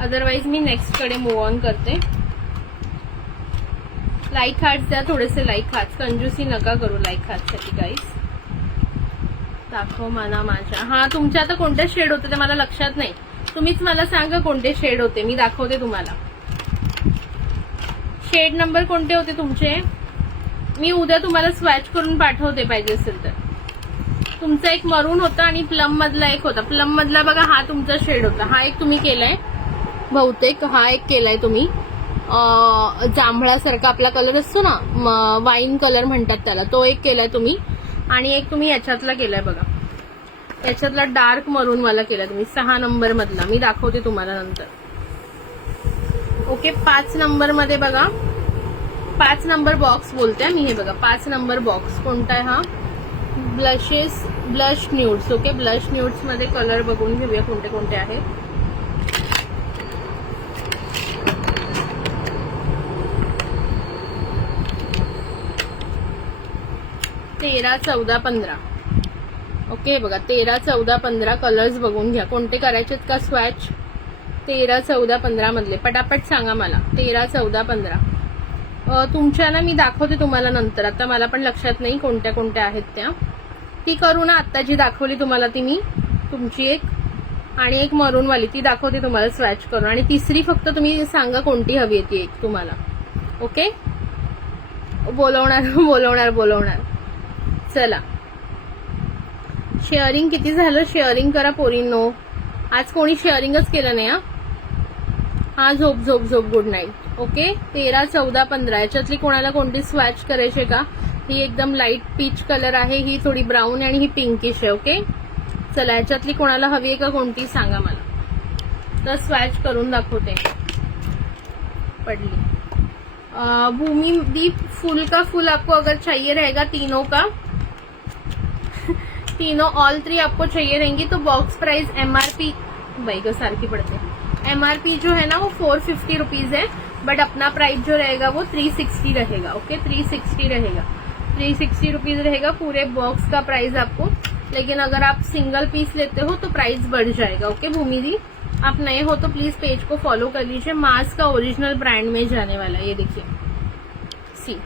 अदरवाइज मी नेक्स्ट कडे मूव ऑन करते. लाईक हार्ट्स द्या, थोडेसे लाईक हार्ट्स, कंजूसी नका करू लाईक हार्टसाठी गाईज. दाखव मला माझ्या. हा, तुमचे आता कोणते शेड होते ते मला लक्षात नाही. तुम्हीच मला सांगा कोणते शेड होते, मी दाखवते तुम्हाला. शेड नंबर कोणते होते तुमचे? मी उद्या तुम्हाला स्वॅच करून पाठवते पाहिजे असेल तर. तुमचा एक मरून होता आणि प्लम मधला एक होता. प्लम मधला बघा हा तुमचा शेड होता. हा एक तुम्ही केलाय बहुतेक, हा एक केलाय तुम्ही जांभळासारखा आपला कलर असतो ना, वाईन कलर म्हणतात त्याला, तो एक केलाय तुम्ही. आणि एक तुम्ही याच्यातला केलाय बघा, याच्यातला डार्क मरून वाला केलाय तुम्ही 6 नंबर मधला. मी दाखवते तुम्हाला नंतर. ओके, 5 नंबर मध्ये बघा, 5 नंबर बॉक्स बोलते मी. हे बघा 5 नंबर बॉक्स कोणता आहे हा? Blush nudes. Okay, blush nudes मध्ये कलर बघून घेऊया कोणते कोणते आहेत. तेरा, 14, 15. ओके बघा, 13, 14, 15 कलर्स बघून घ्या. कोणते करायचेत का स्वॅच? 13, 14, 15 मधले पटापट सांगा मला. 13, 14, 15 तुमच्या ना मी दाखवते तुम्हाला नंतर. आता मला पण लक्षात नाही कोणत्या कोणत्या आहेत त्या. ती करू ना, आता जी दाखवली तुम्हाला ती मी, तुमची एक आणि एक मरूनवाली ती दाखवते तुम्हाला स्वॅच करून. आणि तिसरी फक्त तुम्ही सांगा कोणती हवी आहे ती एक तुम्हाला. ओके, बोलवणार. चला, शेअरिंग किती झालं? शेअरिंग करा पोरींनो. आज कोणी शेअरिंगच केलं नाही. हा, झोप गुड नाईट. ओके, 13, 14, 15 याच्यातली कोणाला कोणती स्वॅच करायची का? ही एकदम लाईट पीच कलर आहे, ही थोडी ब्राऊन आणि ही पिंकिश आहे. ओके, चला याच्यातली कोणाला हवी आहे का कोणती सांगा मला, तर स्वॅच करून दाखवते. पडली भूमि दीप. फुल का फुल आपको अगर चाहिए रहेगा, तीनों का तीनों ऑल 3 आपको चाहिए रहेंगी तो बॉक्स प्राइस MRP भाई को सारखी पड़ते हैं. MRP जो है ना वो 450 रुपीज है, बट अपना प्राइस जो रहेगा वो 360 रहेगा. ओके, 360 रहेगा. 360 रुपीज रहेगा पूरे बॉक्स का प्राइस आपको. लेकिन अगर आप सिंगल पीस लेते हो तो प्राइस बढ़ जाएगा. ओके भूमि जी, आप नए हो तो प्लीज पेज को फॉलो कर लीजिए. मार्स का ओरिजिनल ब्रांड में जाने वाला है. ये देखिए, सी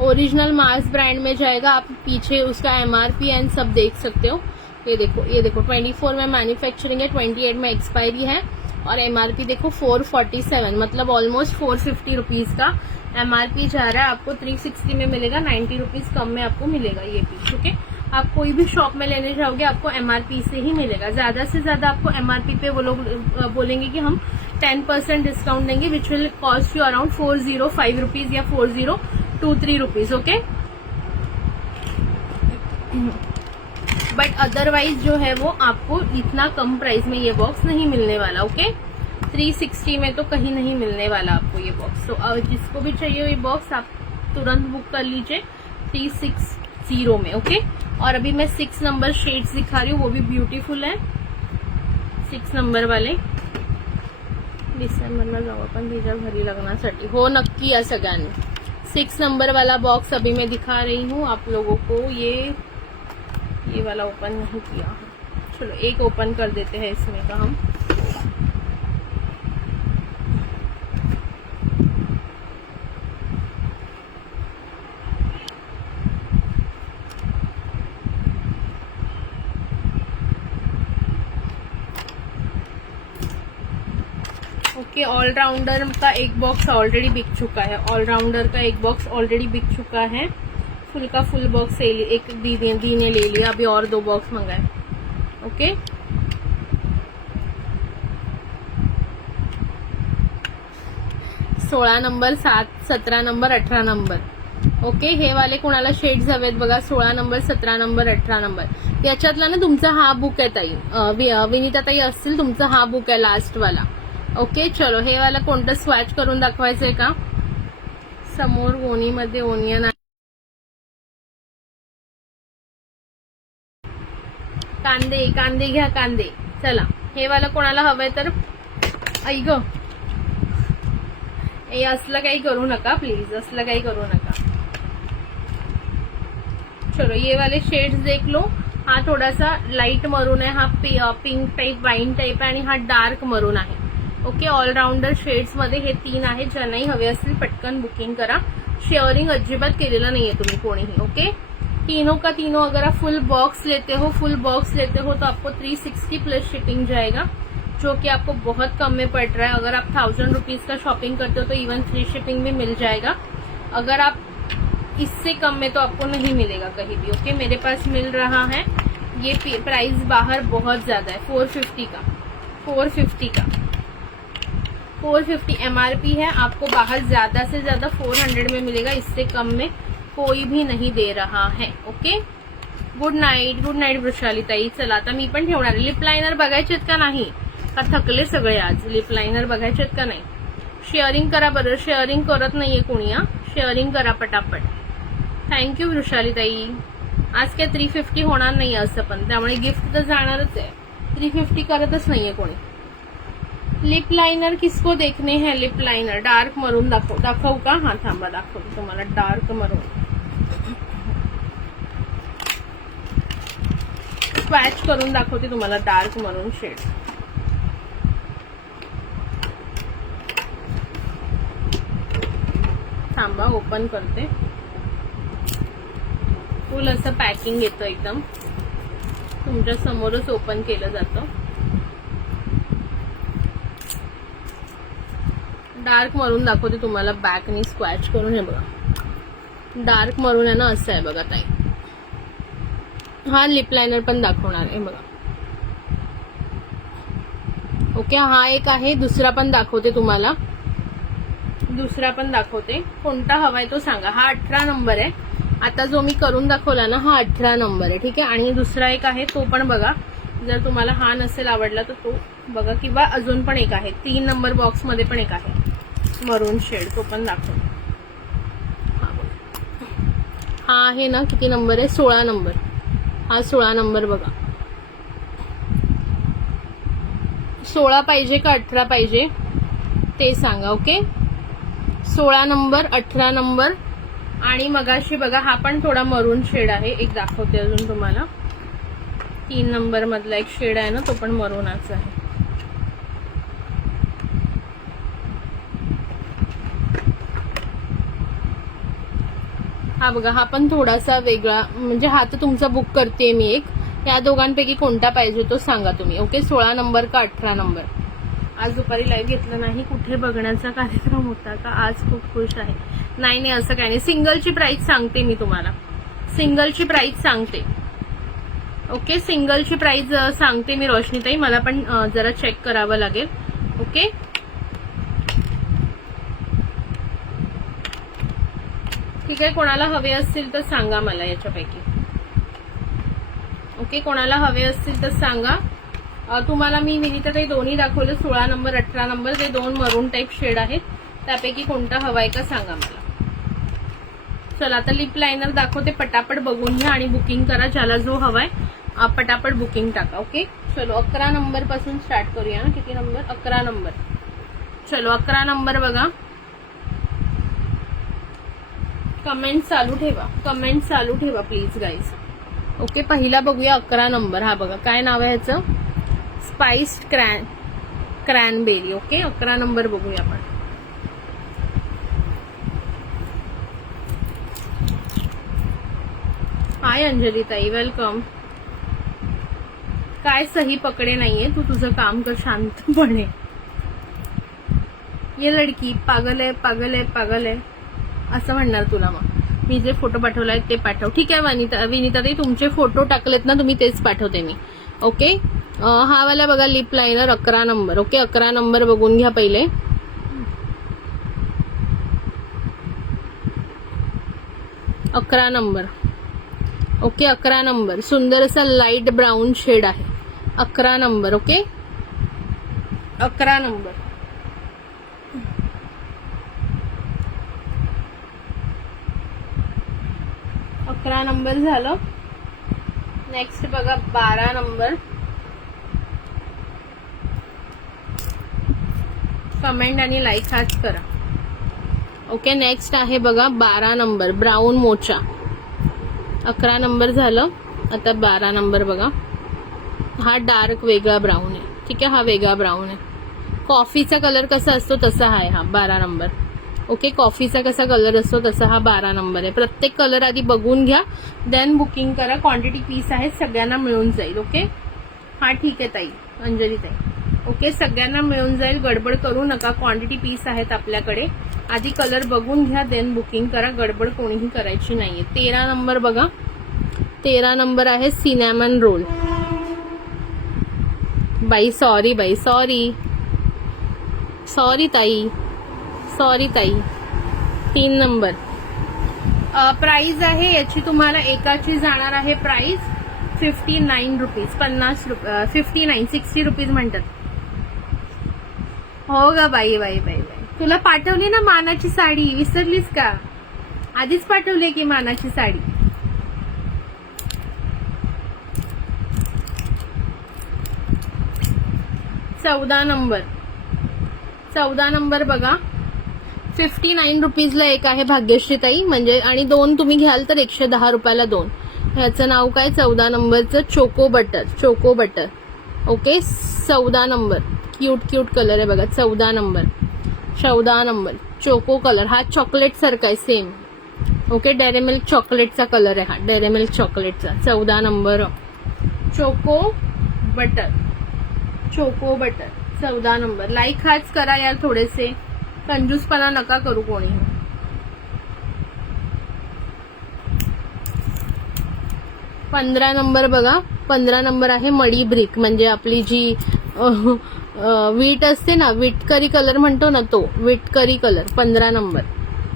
ओरिजिनल मार्स ब्रांड में जाएगा. आप पीछे उसका MRP एंड सब देख सकते हो. ये देखो 24 में मैन्युफैक्चरिंग है, 28 में एक्सपायरी है और MRP देखो 447, मतलब ऑलमोस्ट 450 रुपीज का MRP जा रहा है. आपको 360 में मिलेगा, 90 रुपीज कम में आपको मिलेगा ये पीस. ओके, आप कोई भी शॉप में लेने जाओगे आपको MRP से ही मिलेगा. ज्यादा से ज्यादा आपको MRP पे वो लोग बोलेंगे कि हम 10% डिस्काउंट देंगे, which will cost you around 405 rupees या 4023 रुपीज. ओके, बट अदरवाइज जो है वो आपको इतना कम प्राइस में ये बॉक्स नहीं मिलने वाला. ओके, 360 में तो कहीं नहीं मिलने वाला आपको ये बॉक्स. तो जिसको भी चाहिए ये बॉक्स आप तुरंत बुक कर लीजिए 360 में. ओके, और अभी मैं 6 नंबर शेड्स दिखा रही हूँ, वो भी ब्यूटीफुल है. 6 नंबर वाले डिसेंबरला जाऊ आपण तिच्या घरी लग्नासाठी. हो नक्की या सगळ्यांनी. 6 नंबर वाला बॉक्स अभी मैं दिखा रही हूँ आप लोगों को. ये वाला ओपन नहीं किया. चलो एक ओपन कर देते हैं इसमें का हम. ओके, ऑलराउंडर का एक बॉक्स ऑलरेडी बिक चुका है, ऑलराउंडर का एक बॉक्स ऑलरेडी बिक चुका है। फुल का फुल बॉक्स एक दी ने ले लिया, अभी और 2 बॉक्स मंगाए। ओके, सोळा नंबर, 17 नंबर, 18 नंबर। ओके, हे वाले कोणाला शेड्स हवेत बघा, 16 नंबर, 17 नंबर, 18 नंबर। याच्यातला ना तुमचा हा बुक आहे ताई, विनीता ताई असतील तुमचा हा बुक आहे लास्ट वाला। ओके, चलो हे वाला कोणतं स्वॅच करून दाखवायचंय का? समोर ओणीमध्ये ओनियन, कांदे कांदे घ्या कांदे। चला, हे वाला कोणाला हवंय तर ऐक, हे असलं काही करू नका प्लीज, असलं काही करू नका। चलो, ये वाले शेड्स देख लो। हा थोडासा लाईट मरून आहे, हा पिंक टाइप वाईन टाइप आहे आणि हा डार्क मरून आहे। ओके, ऑलराउंडर शेड्स मध्ये हे 3 आहेत। ज्यांनाही हवे असतील पटकन बुकिंग करा। शेअरिंग अजिबात केलेलं नाहीये तुम्ही कोणीही। ओके, तीनों का तीनों अगर आप फुल बॉक्स लेते हो तो आपको 360 प्लस शिपिंग जाएगा, जो कि आपको बहुत कम में पड़ रहा है। अगर आप 1000 रुपीज का शॉपिंग करते हो तो इवन फ्री शिपिंग में मिल जाएगा। अगर आप इससे कम में तो आपको नहीं मिलेगा कहीं भी। ओके, मेरे पास मिल रहा है। ये प्राइस बाहर बहुत ज्यादा है, 450 का, 450 एमआरपी है। आपको बाहर ज्यादा से ज्यादा 400 में मिलेगा, इससे कम में कोई भी नाही दे रहा है। ओके, गुड नाईट वृषाली ताई। चला, आता मी पण ठेवणार। लिप लाइनर बघायचेत का नाही? का थकले सगळे आज? लिप लाइनर बघायचेत का नाही? शेअरिंग करा बरं, शेअरिंग करत नाहीये कोणी। शेअरिंग करा पटापट। थँक्यू वृषाली ताई। आज काय 350 होणार नाही असं पण, त्यामुळे गिफ्ट तर जाणारच आहे। 350 करतच नाहीये कोणी। लिप लाइनर किसको देखने हैं? लिप लाइनर डार्क मरून दाखवू का? हा थांबा, दाखवतो तुम्हाला डार्क मरून। स्वॅच करून दाखवते तुम्हाला डार्क मरून शेड। थांबा, ओपन करते। फुल असं पॅकिंग येतं, एकदम तुमच्या समोरच ओपन केलं जातं। डार्क मरून दाखवते तुम्हाला बॅकनी स्क्वॅच करून। हे बघा, डार्क मरून आहे ना, असं आहे बघा ताई। हा लिप लाइनर पण दाखवणार आहे बघा। ओके, हा एक आहे, दुसरा पण दाखवते तुम्हाला, दुसरा पण दाखवते। कोणता हवाय तो सांगा। हा 18 नंबर आहे, आता जो मी करून दाखवला ना हा 18 नंबर आहे, ठीक आहे। आणि दुसरा एक आहे तो पण बघा, जर तुम्हाला हा नसेल आवडला तर तो बघा, किंवा अजून पण एक आहे 3 नंबर बॉक्स मध्ये पण एक आहे मरून शेड, तो पण दाखव। हा आहे ना, किती नंबर आहे? 16 नंबर। हा 16 नंबर बघा। 16 पाहिजे का 18 पाहिजे ते सांगा। ओके, 16 नंबर, 18 नंबर आणि मगाशी बघा हा पण थोडा मरून शेड आहे, एक दाखवते अजून तुम्हाला। 3 नंबर मधला एक शेड आहे ना, तो पण मरूनच आहे। हा बघा, हा पण थोडासा वेगळा, म्हणजे हा तर तुमचा बुक करते मी एक। या दोघांपैकी कोणता पाहिजे तो सांगा तुम्ही। ओके, 16 नंबर का 18 नंबर? आज दुपारी लाईव्ह घेतलं नाही, कुठे बघण्याचा कार्यक्रम होता का? आज खूप खुश आहे। नाही असं काही नाही, सिंगलची प्राइस सांगते मी तुम्हाला, सिंगलची प्राइस सांगते। ओके, सिंगलची प्राइस सांगते मी रोशनीताई, मला पण जरा चेक करावं लागेल। ओके, ठीक आहे, कोणाला हवे असतील तर सांगा मला याच्यापैकी। ओके, कोणाला हवे असतील तर सांगा। तुम्हाला मी विनीताताई दोन्ही दाखवलं, 16 नंबर 18 नंबर, ते 2 मरून टाइप शेड आहेत, त्यापैकी कोणता हवाय का सांगा मला। चला, आता लिप लाइनर दाखवते, पटापट बघून घ्या आणि बुकिंग करा, ज्याला जो हवाय पटापट बुकिंग टाका। ओके, चलो 11 नंबर पासून स्टार्ट करूया ना। किती नंबर? 11 नंबर। चलो 11 नंबर बघा, कमेंट चालू ठेवा, कमेंट चालू ठेवा प्लीज गाईज। ओके, पहिला बघूया 11 नंबर। हा बघा, काय नाव आहे ह्याचं? Spiced cranberry. ओके, 11 नंबर बघूया आपण। हाय अंजली ताई, वेलकम। काय सही पकडे नाहीये, तू तुझं काम कर शांतपणे। ये लडकी पागल आहे पागल आहे पागल आहे असं म्हणणार तुला. मग मी जे फोटो पाठवलाय ते पाठव. ठीक आहे विनिता ताई, तुमचे फोटो टाकलेत ना तुम्ही तेच पाठवते मी. ओके. हा वाला बघा lip liner 11 number. Okay 11 number बघून घ्या पहिले. अकरा नंबर. Okay 11 number. सुंदर असा लाईट ब्राऊन शेड आहे. 11 नंबर. Okay 11 number. अकरा नंबर झालं. नेक्स्ट बघा 12 नंबर. कमेंट आणि लाईक हाच करा. ओके नेक्स्ट आहे बघा 12 नंबर ब्राऊन मोचा. 11 नंबर झालं. आता 12 नंबर बघा. हा डार्क वेगळा ब्राऊन आहे. ठीक आहे, हा वेगळा ब्राऊन आहे. कॉफीचा कलर कसा असतो तसा आहे हा 12 नंबर. ओके कॉफीचा कसा कलर असतो तसा हा 12 नंबर आहे. प्रत्येक कलर आधी बघून घ्या, देन बुकिंग करा. क्वांटिटी पीस आहे, सगळ्यांना मिळून जाईल. ओके हा ठीक आहे ताई, अंजली ताई. ओके सगळ्यांना मिळून जाईल, गडबड करू नका. क्वांटिटी पीस आहेत आपल्याकडे. आधी कलर बघून घ्या, देन बुकिंग करा. गडबड कोणीही करायची नाहीये. 13 नंबर बघा. 13 नंबर आहे सिनॅमन रोल. बाई सॉरी, बाई सॉरी, सॉरी ताई, सॉरी ताई. 3 नंबर. प्राइस आहे याची तुम्हाला एकाची जाणार आहे प्राइस 59 रुपीज. 59 60 रुपीज म्हणतात. हो गा बाई बाई बाई बाई. तुला पाठवली ना मानाची साडी, विसरलीस का? आधीच पाठवली की मानाची साडी. चौदा नंबर बघा. 59 रुपीजला एक आहे भाग्यश्री ताई, म्हणजे आणि 2 तुम्ही घ्याल तर 110 रुपयाला 2. ह्याचं नाव काय 14 नंबरचं choco butter. Choco butter. Okay 14 number. Cute cute colour आहे बघा. 14 नंबर. 14 number choco colour. हा चॉकलेट सारखा आहे सेम. ओके डेअरी मिल्क चॉकलेटचा कलर आहे हा. डेअरी मिल्क चॉकलेटचा. 14 number choco butter. Choco butter 14 number. Like हाच करा यार, थोडेसे कंजूसपणा नका करू कोणी. 15 नंबर बघा. 15 नंबर आहे मडी ब्रिक, म्हणजे आपली जी वीट असते ना, विटकरी कलर म्हणतो ना तो, विटकरी कलर. 15 नंबर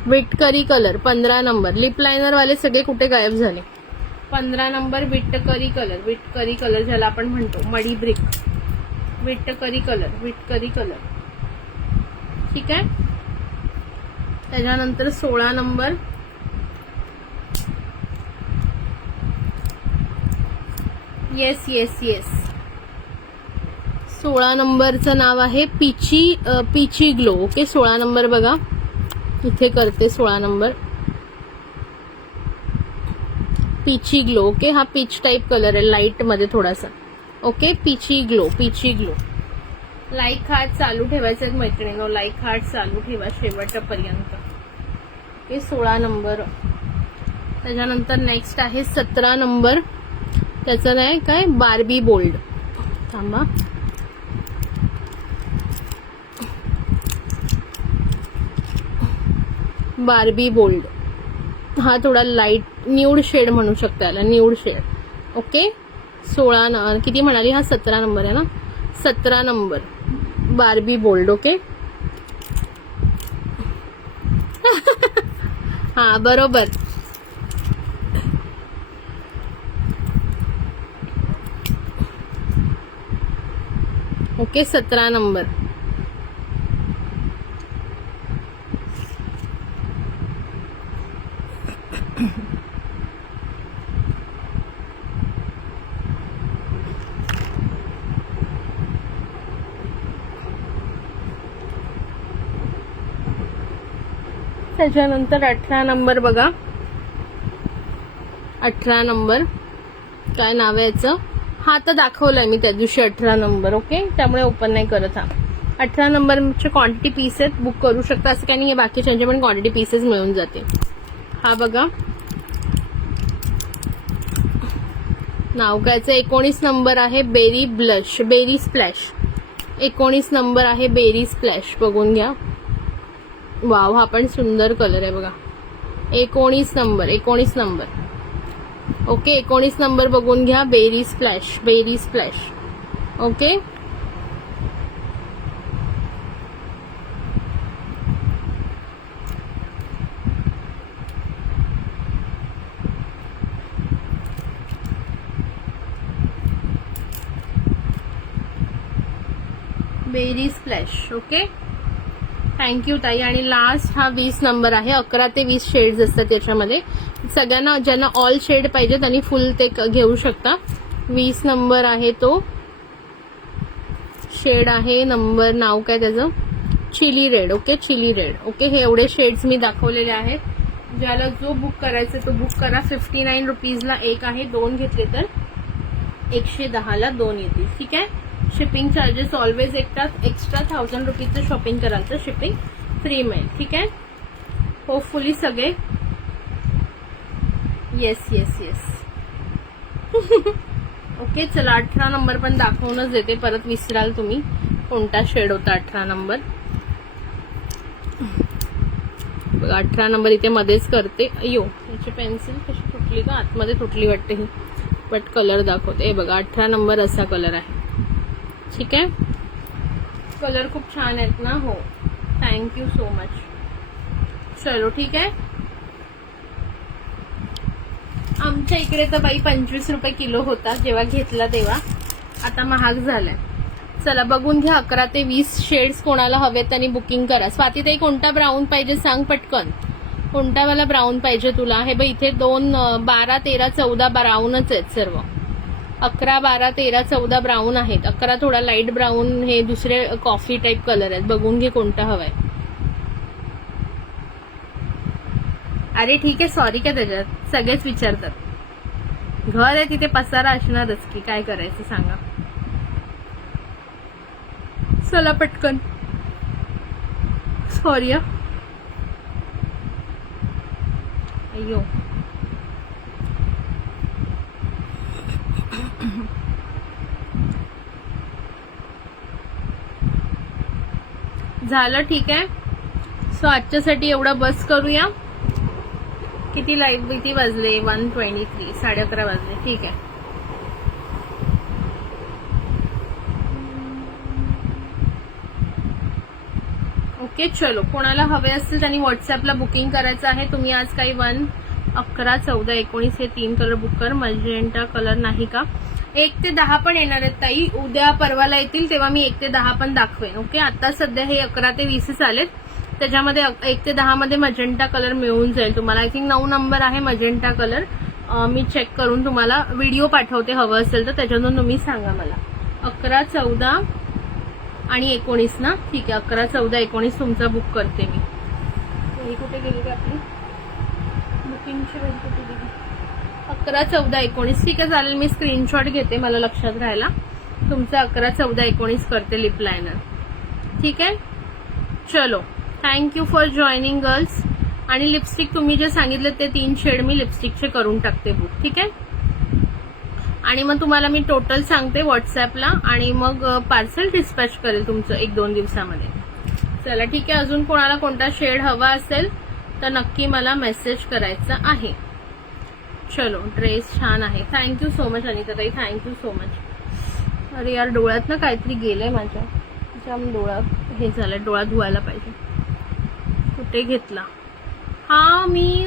विटकरी कलर. 15 नंबर. लिप लायनर वाले सगळे कुठे गायब झाले. 15 नंबर विटकरी कलर. विटकरी कलर ज्याला आपण म्हणतो, मडी ब्रिक. विटकरी कलर. विटकरी कलर. ठीक आहे. त्याच्यानंतर 16 नंबर. Yes yes yes. 16 नंबरचं नाव आहे पीची ग्लो. ओके 16 नंबर बघा. इथे करते 16 नंबर. Peachy glow. ओके हा पीच टाइप कलर आहे, लाईट मध्ये थोडासा. Okay peachy glow. Peachy glow. Like heart चालू ठेवायचे मैत्रिणींनो. लाईक हार्ट चालू ठेवा शेवटपर्यंत. Okay 16 number. त्याच्यानंतर नेक्स्ट आहे 17 नंबर. त्याचं नाही काय बार्बी बोल्ड. थांबा. Barbie bold. हा थोडा लाईट न्यूड शेड म्हणू शकता याला, न्यूड शेड. ओके 16 किती म्हणाली, हा 17 नंबर आहे ना. 17 नंबर बार्बी बोल्ड. ओके हा बरोबर. Okay 17 number. त्याच्यानंतर 18 नंबर बघा. 18 नंबर काय नाव आहे याचं, हा तर दाखवलाय मी त्या दिवशी 18 नंबर. ओके त्यामुळे ओपन नाही करत. हा 18 नंबरचे क्वांटिटी पीस आहेत, बुक करू शकता. असं काही नाही, हे बाकीच्यांचे पण क्वांटिटी पीसेस मिळून जाते. हा बघा नाव कायचं. 19 नंबर आहे berry blush, berry splash. 19 number आहे बेरी स्प्लॅश. बघून घ्या. वाव, हा पण सुंदर कलर आहे बघा. 19 नंबर, 19 नंबर. ओके, 19 नंबर बघून घ्या. Berry splash, berry splash. Okay, berry splash. Okay, thank you ताई. आणि लास्ट हा 20 नंबर आहे. 11 ते 20 शेड्स असतात त्याच्यामध्ये. सगळ्यांना ज्यांना ऑल शेड पाहिजे त्यांनी फुल ते घेऊ शकता. 20 नंबर आहे तो. शेड आहे नंबर, नाव काय त्याचं, chilli red. Okay, chilli red. Okay, हे एवढे शेड्स मी दाखवलेले आहेत. ज्याला जो बुक करायचं तो बुक करा. 59 रुपीजला एक आहे. 2 घेतले तर 110ला 2 येतील. ठीक आहे. शिपिंग चार्जेस ऑलवेज एक्स्ट्रा 1000 रुपीजचं शॉपिंग कराल तर शिपिंग फ्री मिळेल. ठीक आहे. होपफुली सगळे येस येस येस. ओके, चला 18 नंबर पण दाखवूनच देते, परत विसराल तुम्ही कोणता शेड होता 18 नंबर. बघा 18 नंबर इथे मध्येच करते. अयो, याची पेन्सिल कशी तुटली का, आतमध्ये तुटली वाटते ही. बट कलर दाखवते. हे बघा 18 नंबर असा कलर आहे. ठीक आहे. कलर खूप छान आहेत ना. हो, थँक्यू सो मच. चलो ठीक आहे. आमच्या इकडे तर बाई 25 रुपये किलो होता जेव्हा घेतला तेव्हा. आता महाग झालाय. चला बघून घ्या. 11 ते 20 शेड्स कोणाला हवेत त्यांनी बुकिंग करा. स्वाती ताई कोणता ब्राऊन पाहिजे सांग पटकन. कोणता वाला ब्राऊन पाहिजे तुला. हे बाई इथे 2, 12, 13, 14 ब्राऊनच आहेत सर्व. 11, 12, 13, 14 ब्राऊन आहेत. 11 थोडा लाईट ब्राऊन, हे दुसरे कॉफी टाईप कलर आहेत. बघून घे कोणता हवाय. अरे ठीक आहे, सॉरी काय त्याच्यात सगळेच विचारतात. घर आहे तिथे पसारा असणारच की, काय करायचं सांगा. चला पटकन. सॉरी. अय्यो, झालं. ठीक आहे. सो आजच्यासाठी एवढं बस करूया. किती लाईट किती वाजले, 1:23, 11:30 वाजले. ठीक आहे. ओके, चलो कोणाला हवे असतील त्यांनी व्हॉट्सअपला बुकिंग करायचं आहे. तुम्ही आज काही 1, 11, 14, 19 हे 3 कलर बुक कर. मजेंटा कलर नाही का. 1 ते 10 पण येणार आहेत ताई. उद्या परवाला येतील तेव्हा मी 1 ते 10 पण दाखवेन. ओके, आता सध्या हे 11 ते 20 आलेत. त्याच्यामध्ये 1 ते 10 मध्ये मजेंटा कलर मिळून जाईल तुम्हाला. आय थिंक 9 नंबर आहे मजेंटा कलर. मी चेक करून तुम्हाला व्हिडिओ पाठवते हवं असेल तर, त्याच्यातून तुम्ही सांगा मला. 11, 14 आणि 19 ना. ठीक आहे, 11, 14, 19 तुमचा बुक करते मी. ही कुठे गेली का आपली बुकिंगची वेळ कुठे गेली. 11, 14, 19. ठीक आहे, चालेल. मी स्क्रीनशॉट घेते, मला लक्षात राहायला. तुमचं 11, 14, 19 करते लिप लायनर. ठीक आहे. चलो, थँक्यू फॉर जॉईनिंग गर्ल्स. आणि लिपस्टिक तुम्ही जे सांगितले ते 3 शेड मी लिपस्टिकचे करून टाकते बुक. ठीक आहे. आणि मग तुम्हाला मी टोटल सांगते व्हॉट्सअपला, आणि मग पार्सल डिस्पॅच करेल तुमचं 1-2 दिवसामध्ये. चला ठीक आहे. अजून कोणाला कोणता शेड हवा असेल तर नक्की मला मेसेज करायचा आहे. चलो, ड्रेस छान आहे. थँक्यू सो मच अनिता ताई, थँक्यू सो मच. अरे यार, डोळ्यात ना काहीतरी गेलंय माझ्या. जाम डोळा हे झालं, डोळा धुवायला पाहिजे. कुठे घेतला हा मी.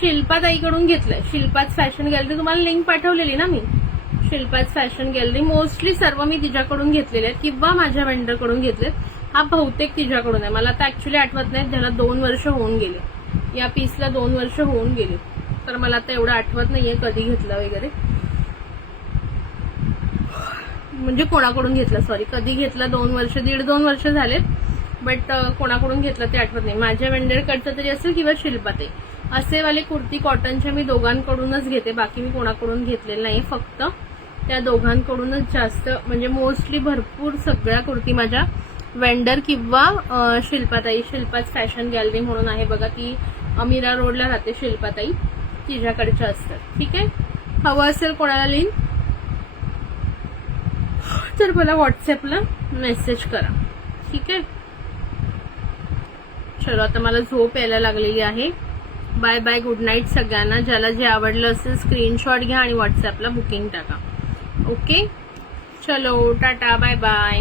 शिल्पाताईकडून घेतलंय. शिल्पाच फॅशन गॅलरी, तुम्हाला लिंक पाठवलेली ना मी. शिल्पाच फॅशन गॅलरी मोस्टली सर्व मी तिच्याकडून घेतलेले आहेत किंवा माझ्या वेंडरकडून घेतलेत. हा बहुतेक तिच्याकडून आहे. मला आता ऍक्च्युली आठवत नाही, ज्याला 2 वर्ष होऊन गेले. या पीसला 2 वर्ष होऊन गेले, तर मला आता एवढं आठवत नाहीये कधी घेतला वगैरे. म्हणजे कोणाकडून घेतला, सॉरी, कधी घेतला. 2 वर्ष, 1.5-2 वर्ष झालेत. बट कोणाकडून घेतलं ते आठवत नाही. माझ्या वेंडरकडचं तरी असेल किंवा शिल्पाताई. असे वाले कुर्ती कॉटनच्या मी दोघांकडूनच घेते. बाकी मी कोणाकडून घेतलेलं नाही. फक्त त्या दोघांकडूनच जास्त, म्हणजे मोस्टली भरपूर सगळ्या कुर्ती माझ्या वेंडर किंवा शिल्पाताई. शिल्पाच फॅशन गॅलरी म्हणून आहे बघा, ती अमीरा रोडला राहते शिल्पाताई, तिच्याकडच्या असतात. ठीक आहे. हवं असेल कोणाला लिंक तर मला व्हॉट्सअपला मेसेज करा. ठीक आहे. चलो आता मला झोप यायला लागलेली आहे. बाय बाय, गुड नाईट सगळ्यांना. ज्याला जे आवडलं असेल स्क्रीनशॉट घ्या आणि व्हॉट्सअपला बुकिंग टाका. ओके, चलो टाटा, बाय बाय,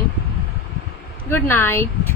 गुड नाईट.